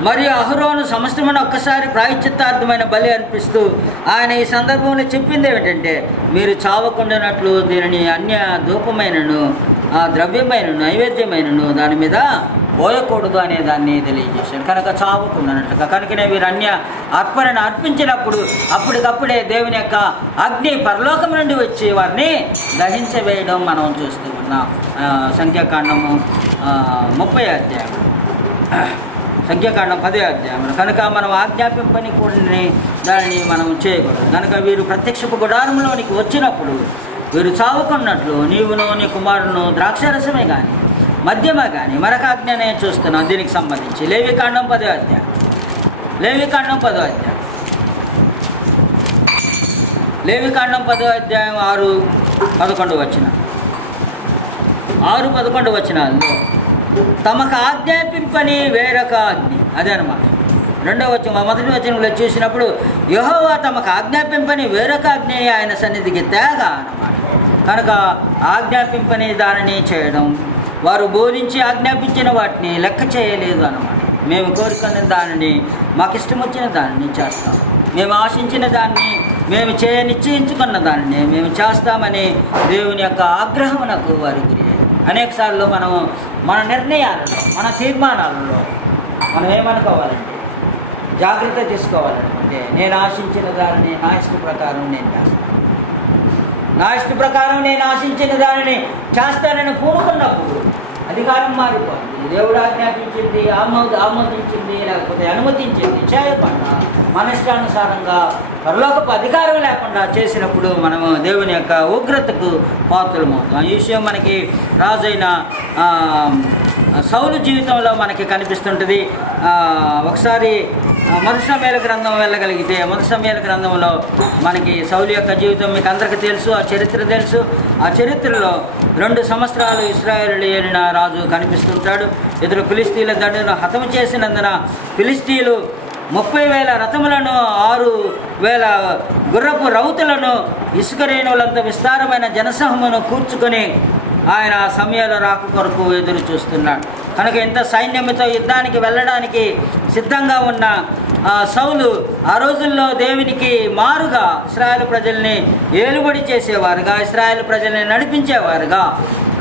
మరియు అహరోను సమస్తమైన ఒక్కసారి ప్రాయశ్చిత్తార్థమైన బలి అర్పిస్తూ ఆయన ఈ సందర్భంలో చెప్పింది ఏమిటంటే మీరు చావకుండానట్లు దీనిని అన్య ధూపమైనను ద్రవ్యమైనను నైవేద్యమైనను దాని మీద పోయకూడదు అనే దాన్ని తెలియజేశాడు. కనుక చావకుండానట్లుగా కనుకనే వీరు అన్య అర్పణను అర్పించినప్పుడు అప్పటికప్పుడే దేవుని యొక్క అగ్ని పరలోకం నుండి వచ్చి వారిని దహించవేయడం మనం చూస్తూ ఉన్నాం. సంఖ్యాకాండము 30వ అధ్యాయం, సంఖ్యాకాండం 10వ అధ్యాయం. కనుక మనం ఆజ్ఞాపింపని కూడా దానిని మనం చేయకూడదు. కనుక వీరు ప్రత్యక్షపు గుడారంలోనికి వచ్చినప్పుడు వీరు చావుకున్నట్లు నీవును నీ కుమారును ద్రాక్షరసమే కానీ మద్యమే కానీ మరొక ఆజ్ఞనే చూస్తున్నాం. దీనికి సంబంధించి లేవికాండం 10వ అధ్యాయం, లేవికాండం 10వ అధ్యాయం, లేవికాండం 10వ అధ్యాయం 6-11 వచనం, 6-11 వచనాల్లో తమకు ఆజ్ఞాపింపని వేరొక అగ్ని, అదే అనమాట. రెండవ వచనం, మొదటి వచనంలో చూసినప్పుడు యెహోవా తమకు ఆజ్ఞాపింపని వేరొక అగ్ని ఆయన సన్నిధికి తేగ అన్నమాట. కనుక ఆజ్ఞాపింపని దానిని చేయడం, వారు బోధించి ఆజ్ఞాపించిన వాటిని లెక్క చేయలేదు అన్నమాట. మేము కోరుకున్న దానిని మాకు ఇష్టం వచ్చిన దాన్ని చేస్తాం, మేము ఆశించిన దాన్ని, మేము నిశ్చయించుకున్న దాన్ని మేము చేస్తామని దేవుని యొక్క ఆగ్రహమునకు వారి గురి. అనేకసార్లు మనము మన నిర్ణయాలలో, మన తీర్మానాలలో మనం ఏమనుకోవాలంటే, జాగ్రత్త తీసుకోవాలనుకుంటే, నేను ఆశించిన దానిని నా ఇష్ట ప్రకారం నేను చేస్తాను, నా ఇష్ట ప్రకారం నేను ఆశించిన దానిని చేస్తానని పూనుకున్నప్పుడు అధికారం మారిపోయింది. దేవుడు ఆజ్ఞాపించింది, ఆమోదించింది, లేకపోతే అనుమతించింది చేయకుండా మన ఇష్టానుసారంగా పరలోకపు అధికారం లేకుండా చేసినప్పుడు మనము దేవుని యొక్క ఉగ్రతకు పాత్రలమవుతాం. ఈ విషయం మనకి రాజైన సౌలు జీవితంలో మనకి కనిపిస్తుంటుంది. ఒకసారి మొదటి సమూయేలు గ్రంథం వెళ్ళగలిగితే, మొదటి సమూయేలు గ్రంథంలో మనకి సౌలు యొక్క జీవితం మీకు అందరికీ తెలుసు, ఆ చరిత్ర తెలుసు. ఆ చరిత్రలో 2 సంవత్సరాలు ఇశ్రాయేలు ఏలిన రాజు కనిపిస్తుంటాడు. ఇతడు ఫిలిస్తీన్ల దండును హతము చేసినందున ఫిలిస్తీన్లు 30,000 రథములను, 6,000 గుర్రపు రౌతులను, ఇసుక రేణువులంత విస్తారమైన జనసమూహమును కూర్చుకొని ఆయన సమయాలు రాక కొరకు ఎదురు చూస్తున్నాడు. కనుక ఇంత సైన్యంతో యుద్ధానికి వెళ్ళడానికి సిద్ధంగా ఉన్న సౌలు ఆ రోజుల్లో దేవునికి మారుగా ఇశ్రాయేలు ప్రజల్ని ఏలుబడి చేసేవారుగా, ఇశ్రాయేలు ప్రజల్ని నడిపించేవారుగా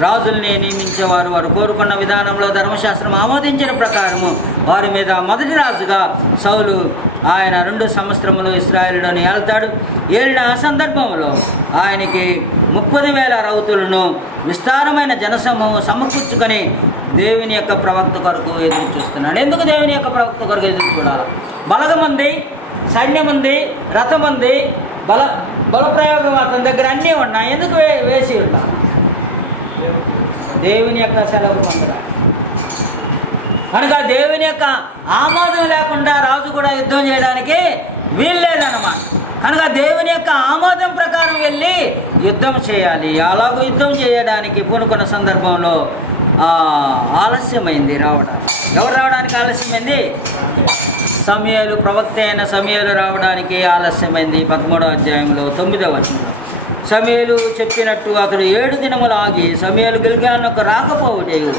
రాజుల్ని నియమించేవారు. వారు కోరుకున్న విధానంలో ధర్మశాస్త్రం ఆమోదించిన ప్రకారము వారి మీద మొదటి రాజుగా సౌలు ఆయన 2 సంవత్సరములు ఇశ్రాయేలులోని ఏళ్తాడు. ఏలిన ఆ సందర్భంలో ఆయనకి 30,000 రౌతులను, విస్తారమైన జనసమూహం సమకూర్చుకొని దేవుని యొక్క ప్రవక్త కొరకు ఎదురు చూస్తున్నాడు. ఎందుకు దేవుని యొక్క ప్రవక్త కొరకు ఎదురు చూడాలి? బలగం ఉంది, సైన్యం ఉంది, రథం ఉంది, బలప్రయోగం అతని దగ్గర అన్నీ ఉన్నాయి. ఎందుకు వేసి ఉండాలి? దేవుని యొక్క సెలవు పొందడానికి. కనుక దేవుని యొక్క ఆమోదం లేకుండా రాజు కూడా యుద్ధం చేయడానికి వీల్లేదన్నమాట. కనుక దేవుని యొక్క ఆమోదం ప్రకారం వెళ్ళి యుద్ధం చేయాలి. అలాగూ యుద్ధం చేయడానికి పూనుకున్న సందర్భంలో ఆలస్యమైంది రావడానికి. ఎవరు రావడానికి ఆలస్యమైంది? సమూయేలు, ప్రవక్త అయిన సమూయేలు రావడానికి ఆలస్యమైంది. 13వ అధ్యాయంలో 9వ వచనంలో సమూయేలు చెప్పినట్టు అతడు 7 దినములు ఆగి సమూయేలు గిల్గాలునకు రాకపోవటయు,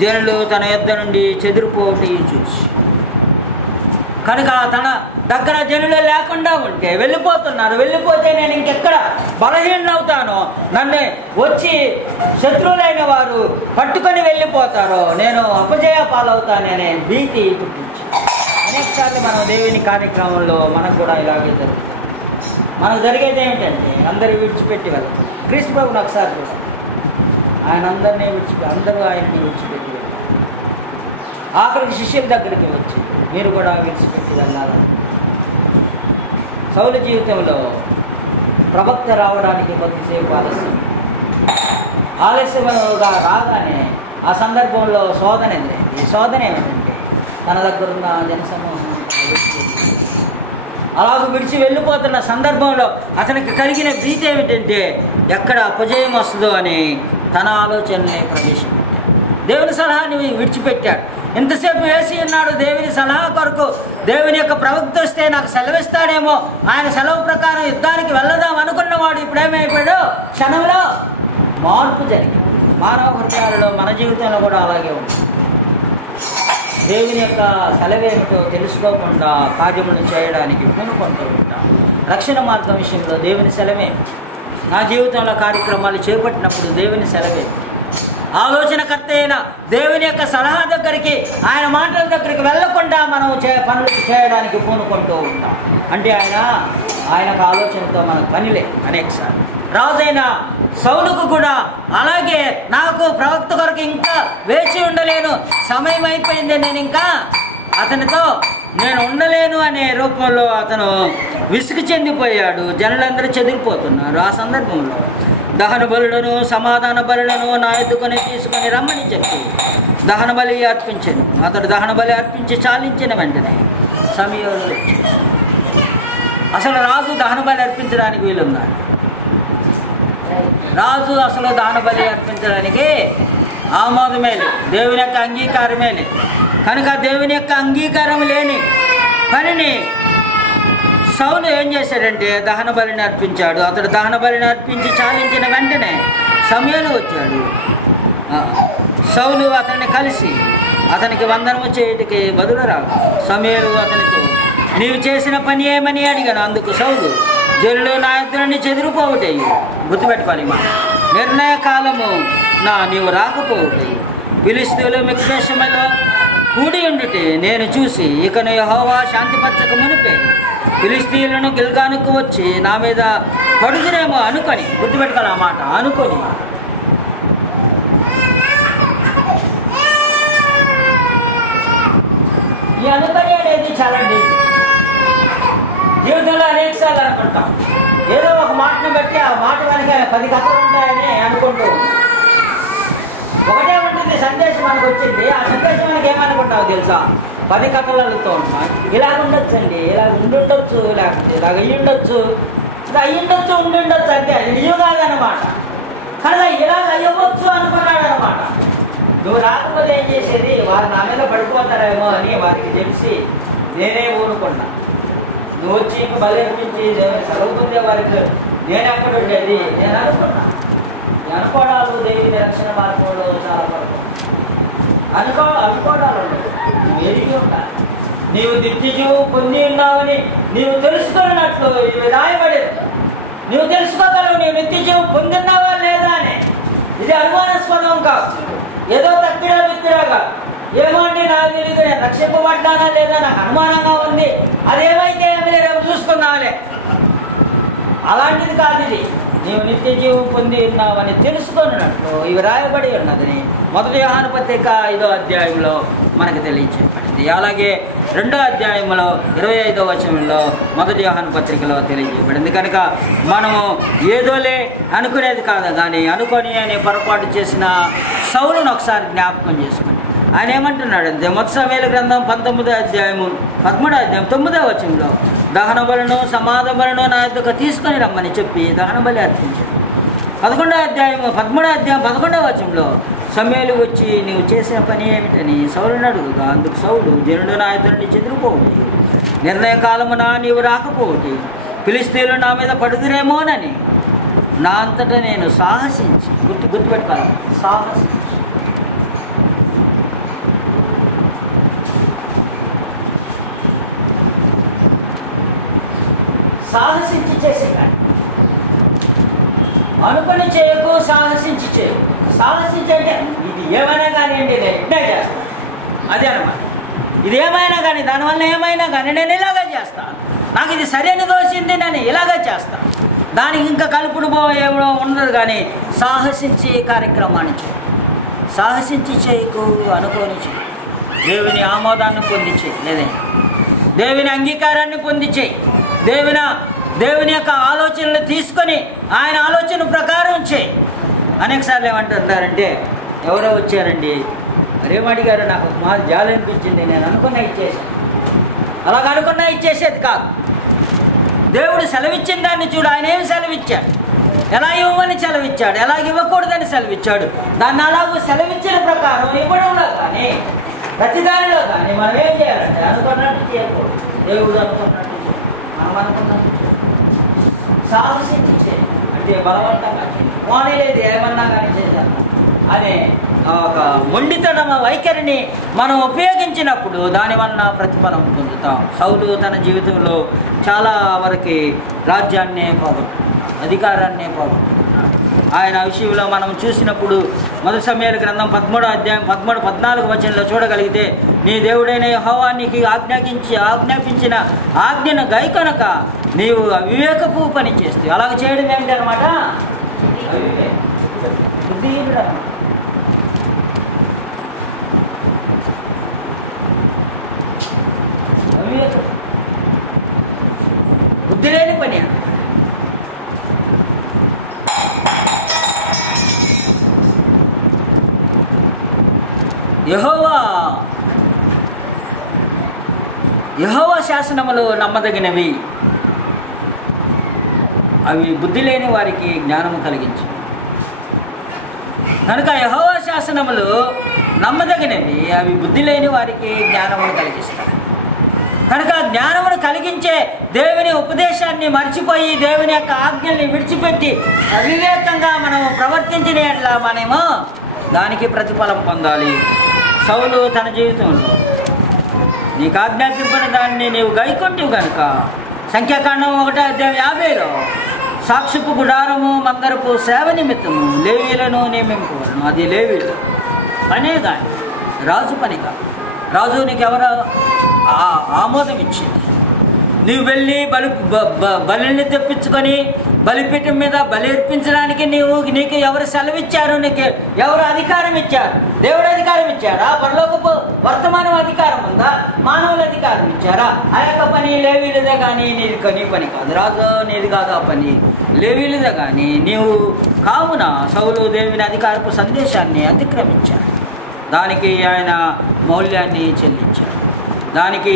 జనులు తన యొద్ద నుండి చెదిరిపోవటయు చూసి. కనుక తన దగ్గర జనులు లేకుండా ఉంటే వెళ్ళిపోతున్నారు. వెళ్ళిపోతే నేను ఇంకెక్కడ బలహీనవుతానో, నన్ను వచ్చి శత్రువులైన వారు పట్టుకొని వెళ్ళిపోతారో, నేను అపజయ పాలవుతాననే భీతి పుట్టించి అనేకసార్లు మనం దేవుని కార్యక్రమంలో మనకు కూడా ఇలాగే జరుగుతుంది. మనకు జరిగేది ఏమిటంటే అందరూ విడిచిపెట్టి వెళ్తాం. క్రీస్తు ప్రభువుని ఒకసారి కూడా ఆయన అందరూ ఆయన్ని విడిచిపెట్టి వెళ్తారు. ఆఖరికి శిష్యుల దగ్గరికి వచ్చి మీరు కూడా విడిచిపెట్టి వెళ్ళాలని. సౌలు జీవితంలో ప్రవక్త రావడానికి కొద్దిసేపు ఆలస్యంగా రాగానే ఆ సందర్భంలో శోధన ఎదురైంది. ఈ శోధన ఏమిటంటే తన దగ్గర ఉన్న జనసమూహం అలాగ విడిచి వెళ్ళిపోతున్న సందర్భంలో అతనికి కలిగిన భీతి ఏమిటంటే ఎక్కడ అపజయం వస్తుందో అని తన ఆలోచనలే ప్రవేశపెట్టాడు. దేవుని సలహాని విడిచిపెట్టాడు. ఎంతసేపు వేసి ఉన్నాడు దేవుని సలహా కొరకు. దేవుని యొక్క ప్రవక్త వస్తే నాకు సెలవిస్తాడేమో, ఆయన సెలవు ప్రకారం యుద్ధానికి వెళ్దాం అనుకున్నవాడు ఇప్పుడు ఏమైపోయాడు? క్షణంలో మార్పు జరిగింది. మానవ హృదయాలలో మన జీవితంలో కూడా అలాగే ఉంది. దేవుని యొక్క సెలవేమిటో తెలుసుకోకుండా కార్యములను చేయడానికి పూనుకుంటూ ఉంటాం. రక్షణ మార్గం విషయంలో దేవుని సెలవే. నా జీవితంలో కార్యక్రమాలు చేపట్టినప్పుడు దేవుని సెలవే. ఆలోచనకర్త అయిన దేవుని యొక్క సలహా దగ్గరికి, ఆయన మాటల దగ్గరికి వెళ్లకుండా మనం పనులు చేయడానికి పూనుకుంటూ ఉంటాం. అంటే ఆయనకు ఆలోచనతో మనకు పనిలే. అనేకసార్లు రాజైన సౌలుకు కూడా అలాగే, నాకు ప్రవక్త కొరకు ఇంకా వేచి ఉండలేను, సమయం అయిపోయింది, నేను ఇంకా అతనితో నేను ఉండలేను అనే రూపంలో అతను విసుగు చెందిపోయాడు. జనులందరూ చెదిరిపోతున్నారు. ఆ సందర్భంలో దహన బలులను సమాధాన బలులను నా ఎద్దుకొని తీసుకొని రమ్మని చెప్పి దహన బలి అర్పించాను. అతడు దహన బలి అర్పించి చాలించిన వెంటనే సమూయేలు అసలు రాజు దహన బలి అర్పించడానికి వీలున్నాడు. రాజు అసలు దహన బలి అర్పించడానికి ఆమోదమే లేదు, దేవుని యొక్క అంగీకారమే లేదు. కనుక దేవుని యొక్క అంగీకారం లేని పనిని సౌలు ఏం చేశాడంటే దహన బలిని అర్పించాడు. అతడు దహన బలిని అర్పించి చాలించిన వెంటనే సమూయేలు వచ్చాడు. సౌలు అతన్ని కలిసి అతనికి వందనము చేయటికి బదులు రాగా సమూయేలు అతనితో నీవు చేసిన పని ఏమని అడిగాను. అందుకు సౌలు, జనులు నా యొద్ద నుండి చెదిరిపోవుటయ్యి. గుర్తుపెట్టుకోవాలి మా నిర్ణయ కాలము నీవు రాకపోవుటయ్యి. ఫిలిష్తీయులు మిక్మేషులో కూడి ఉండుటే నేను చూసి, ఇకను యెహోవా శాంతిపరచక మునిపే ఫిలిష్తీయులను గిల్గానుకు వచ్చి నా మీద పడుదురేమో అనుకొని. గుర్తుపెట్టుకోవాలి ఆ మాట, అనుకొని. ఈ అనుకొని అనేది చాలా జీవితంలో అనేక సార్లు అనుకుంటాం. ఏదో ఒక మాటను బట్టి ఆ మాట వెనక 10 కథలు ఉంటాయని అనుకుంటూ ఒకటే ఉంటుంది సందేశం మనకు వచ్చింది. ఆ సందేశం మనకి ఏమనుకుంటావు తెలుసా? 10 కథలు అడుగుతూ ఉంటాం. ఇలాగ ఉండొచ్చు అండి, ఇలాగ ఉండుండొచ్చు, లేకపోతే ఇలాగ అయ్యుండొచ్చు, ఇలా అయ్యుండొచ్చు, ఉండుండొచ్చు. అంటే అది నిజం కాదనమాట. కానీ ఇలాగ అయ్యవచ్చు అనుకున్నాడు అనమాట. నువ్వు రాకపోతే ఏం చేసేది? వారు నా మీద పడిపోతారేమో అని వారికి తెలిసి నేనే ఊరుకున్నా. నువ్వు వచ్చి ఇంక బలర్పించి సెలవు పొందే వారికి నేను ఎక్కడ ఉండేది నేను అనుకున్నా. అనుకోవడాలు దేవుని రక్షణ మార్గంలో చాలా పడుతుంది. అనుకోవడాలు ఉండదు. నువ్వు ఎదిగి ఉండాలి. నీవు నిత్యజీవు పొంది ఉన్నావని నీవు తెలుసుకున్నట్లు ఇవి రాయబడేది. నువ్వు తెలుసుకోగలవు నీవు నిత్యజీవు పొందిన్నావా లేదా అని. ఇది అనుమానాస్పదం కాదు. ఏదో తక్కిడా ఏమో అండి నాకు తెలియదు, నేను రక్షింపబడ్డానా లేదా నాకు అనుమానంగా ఉంది, అదేమైతే ఏమి రేపు చూసుకున్నావులే, అలాంటిది కాదు. ఇది నీవు నిత్య జీవం పొంది ఉన్నావని తెలుసుకున్నట్లు ఇవి రాయబడి ఉన్నదని 1 యోహాను పత్రిక 5వ అధ్యాయంలో మనకు తెలియజేయబడింది. అలాగే 2వ అధ్యాయంలో 25వ వచనంలో 1 యోహాను పత్రికలో తెలియజేయబడింది. కనుక మనము ఏదోలే అనుకునేది కాదు, కానీ అనుకొని అని పొరపాటు చేసిన సౌలును ఒకసారి జ్ఞాపకం చేసుకుని ఆయన ఏమంటున్నాడంటే 1 సమూయేలు గ్రంథం 19వ అధ్యాయము 13వ అధ్యాయం 9వ వచనంలో దహన బలును సమాధ బలును నా యొద్దకు తీసుకొని రమ్మని చెప్పి దహన బలి అర్పించాడు. 11వ అధ్యాయము 13వ అధ్యాయం 11వ వచనంలో సమూయేలు వచ్చి నీవు చేసిన పని ఏమిటని సౌలుని అడుగుగా, అందుకు సౌలు, జనుడు నా యొద్ద నుండి చెదిరిపోవుటి, నిర్ణయ కాలమున నీవు రాకపోవుటి, ఫిలిష్తీయులు నా మీద పడుదురేమోనని నా అంతటా నేను సాహసించి. గుర్తుపెట్టుకోవాలి, సాహసించి చేసేవాడు. అనుకుని చేయకు, సాహసించి చేయకు. సాహసించి అంటే ఇది ఏమైనా కానివ్వండి నేను ఇట్నే చేస్తాను, అదే అనమాట. ఇది ఏమైనా కానీ దానివల్ల ఏమైనా కానీ నేను ఇలాగే చేస్తాను, నాకు ఇది సరైన దోషింది నేను ఇలాగే చేస్తాను, దానికి ఇంకా కలుపుడు ఏమో ఉండదు. కానీ సాహసించి కార్యక్రమాన్ని చేయి. సాహసించి చేయకు, అనుకోని చేయి. దేవుని ఆమోదాన్ని పొంది చేయి, లేదే దేవుని అంగీకారాన్ని పొంది చేయి. దేవుని యొక్క ఆలోచనలు తీసుకొని ఆయన ఆలోచన ప్రకారం చేయి. అనేకసార్లు ఏమంటున్నారంటే, ఎవరో వచ్చారండి, మరేమడిగారు, నాకు ఒక మాట జాలి అనిపించింది, నేను అనుకున్నా ఇచ్చేసాను. అలాగ అనుకున్నా ఇచ్చేసేది కాదు. దేవుడు సెలవిచ్చిన దాన్ని చూడు. ఆయన ఏమి సెలవిచ్చాడు, ఎలా ఇవ్వమని సెలవిచ్చాడు, ఎలాగ ఇవ్వకూడదని సెలవిచ్చాడు. దాన్ని అలాగూ సెలవిచ్చిన ప్రకారం ఇవ్వడంలో కానీ ప్రతిదానిలో కానీ మనం ఏం చేయాలంటే అనుకున్నట్టు చేయకూడదు. దేవుడు అనుకున్నట్టు మనం అనుకున్నట్టు సాహసించి అంటే బలవంతంగా పోనీ లేదు ఏమన్నా కానీ చేశాను అనే ఒక మొండితనం వైఖరిని మనం ఉపయోగించినప్పుడు దానివల్ల ప్రతిఫలం పొందుతాం. సౌలు తన జీవితంలో చాలా వరకు రాజ్యాన్నే పోగొట్టుకున్నాడు, అధికారాన్నే పోగొట్టుకున్నాడు. ఆయన విషయంలో మనం చూసినప్పుడు 1 సమూయేలు గ్రంథం 13వ అధ్యాయం 13-14 వచనంలో చూడగలిగితే, నీ దేవుడైన యెహోవా నీకు ఆజ్ఞాపించిన ఆజ్ఞను గైకొనక నీవు అవివేకపు పని చేస్తే. అలాగ చేయడం ఏమిటి అనమాట? బుద్ధిహీనుడు అనమాట. బుద్ధి లేని పని. యెహోవా శాసనములు నమ్మదగినవి, అవి బుద్ధి లేని వారికి జ్ఞానము కలిగించు. కనుక యెహోవా శాసనములు నమ్మదగినవి, అవి బుద్ధి లేని వారికి జ్ఞానమును కలిగిస్తాయి. కనుక జ్ఞానమును కలిగించే దేవుని ఉపదేశాన్ని మర్చిపోయి దేవుని యొక్క ఆజ్ఞల్ని విడిచిపెట్టి అవివేకంగా మనం ప్రవర్తించిన ఎట్లా మనము దానికి ప్రతిఫలం పొందాలి. సౌలు తన జీవితంలో నీకు ఆజ్ఞాపింపని దాన్ని నీవు గైకొంటివి కనుక. సంఖ్యాకాండం 1:50 సాక్షిపు గుడారము మందరపు సేవ నిమిత్తము లేవీలను నియమింపవలను. అది లేవీలు పనే కానీ రాజు పనిగా. రాజు నీకు ఎవరు ఆమోదం ఇచ్చింది? నీవు వెళ్ళి బలిని తెప్పించుకొని బలిపీఠం మీద బలి అర్పించడానికి నీకు ఎవరు సెలవిచ్చారు? నీకు ఎవరు అధికారం ఇచ్చారు? దేవుడు అధికారం ఇచ్చారా? పరలోకపు వర్తమానం అధికారం ఉందా? మానవుల అధికారం ఇచ్చారా? ఆ యొక్క పని లేవీలదే కానీ నీ పని కాదు. రాజు నీది కాదు ఆ పని, లేవీలదే కానీ నీవు కావున సౌలు దేవుని అధికారపు సందేశాన్ని అతిక్రమించాడు. దానికి ఆయన మౌల్యాన్ని చెల్లించాడు. దానికి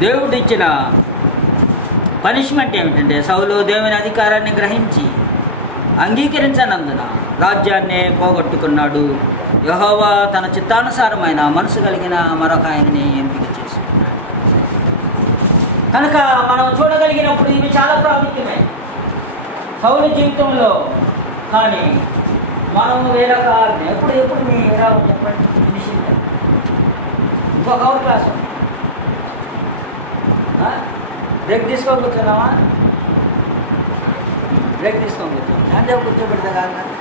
దేవుడిచ్చిన పనిష్మెంట్ ఏమిటంటే సౌలు దేవుని అధికారాన్ని గ్రహించి అంగీకరించనందున రాజ్యాన్ని పోగొట్టుకున్నాడు. యెహోవా తన చిత్తానుసారమైన మనసు కలిగిన మరొక ఆయనని ఎంపిక చేసుకున్నాడు. కనుక మనం చూడగలిగినప్పుడు ఇవి చాలా ప్రాముఖ్యమే సౌలు జీవితంలో. కానీ మనం వేరొక ఎప్పుడు మీ ఎలా చెప్పండి ఇంకొక అవర్ క్లాస్ బ్రేక్ తీసుకొని కూర్చున్నావా? బ్రేక్ తీసుకొని కూర్చోం అంటే కూర్చోబెడతా కాదు.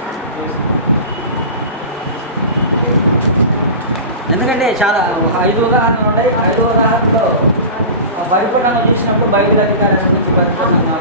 ఎందుకంటే చాలా 5 ఉదాహరణలు ఉన్నాయి. 5 ఉదాహరణలో పరిపూర్ణంగా చూసినప్పుడు బైబిల్ అధికారాన్ని గురించి పరిపూర్ణంగా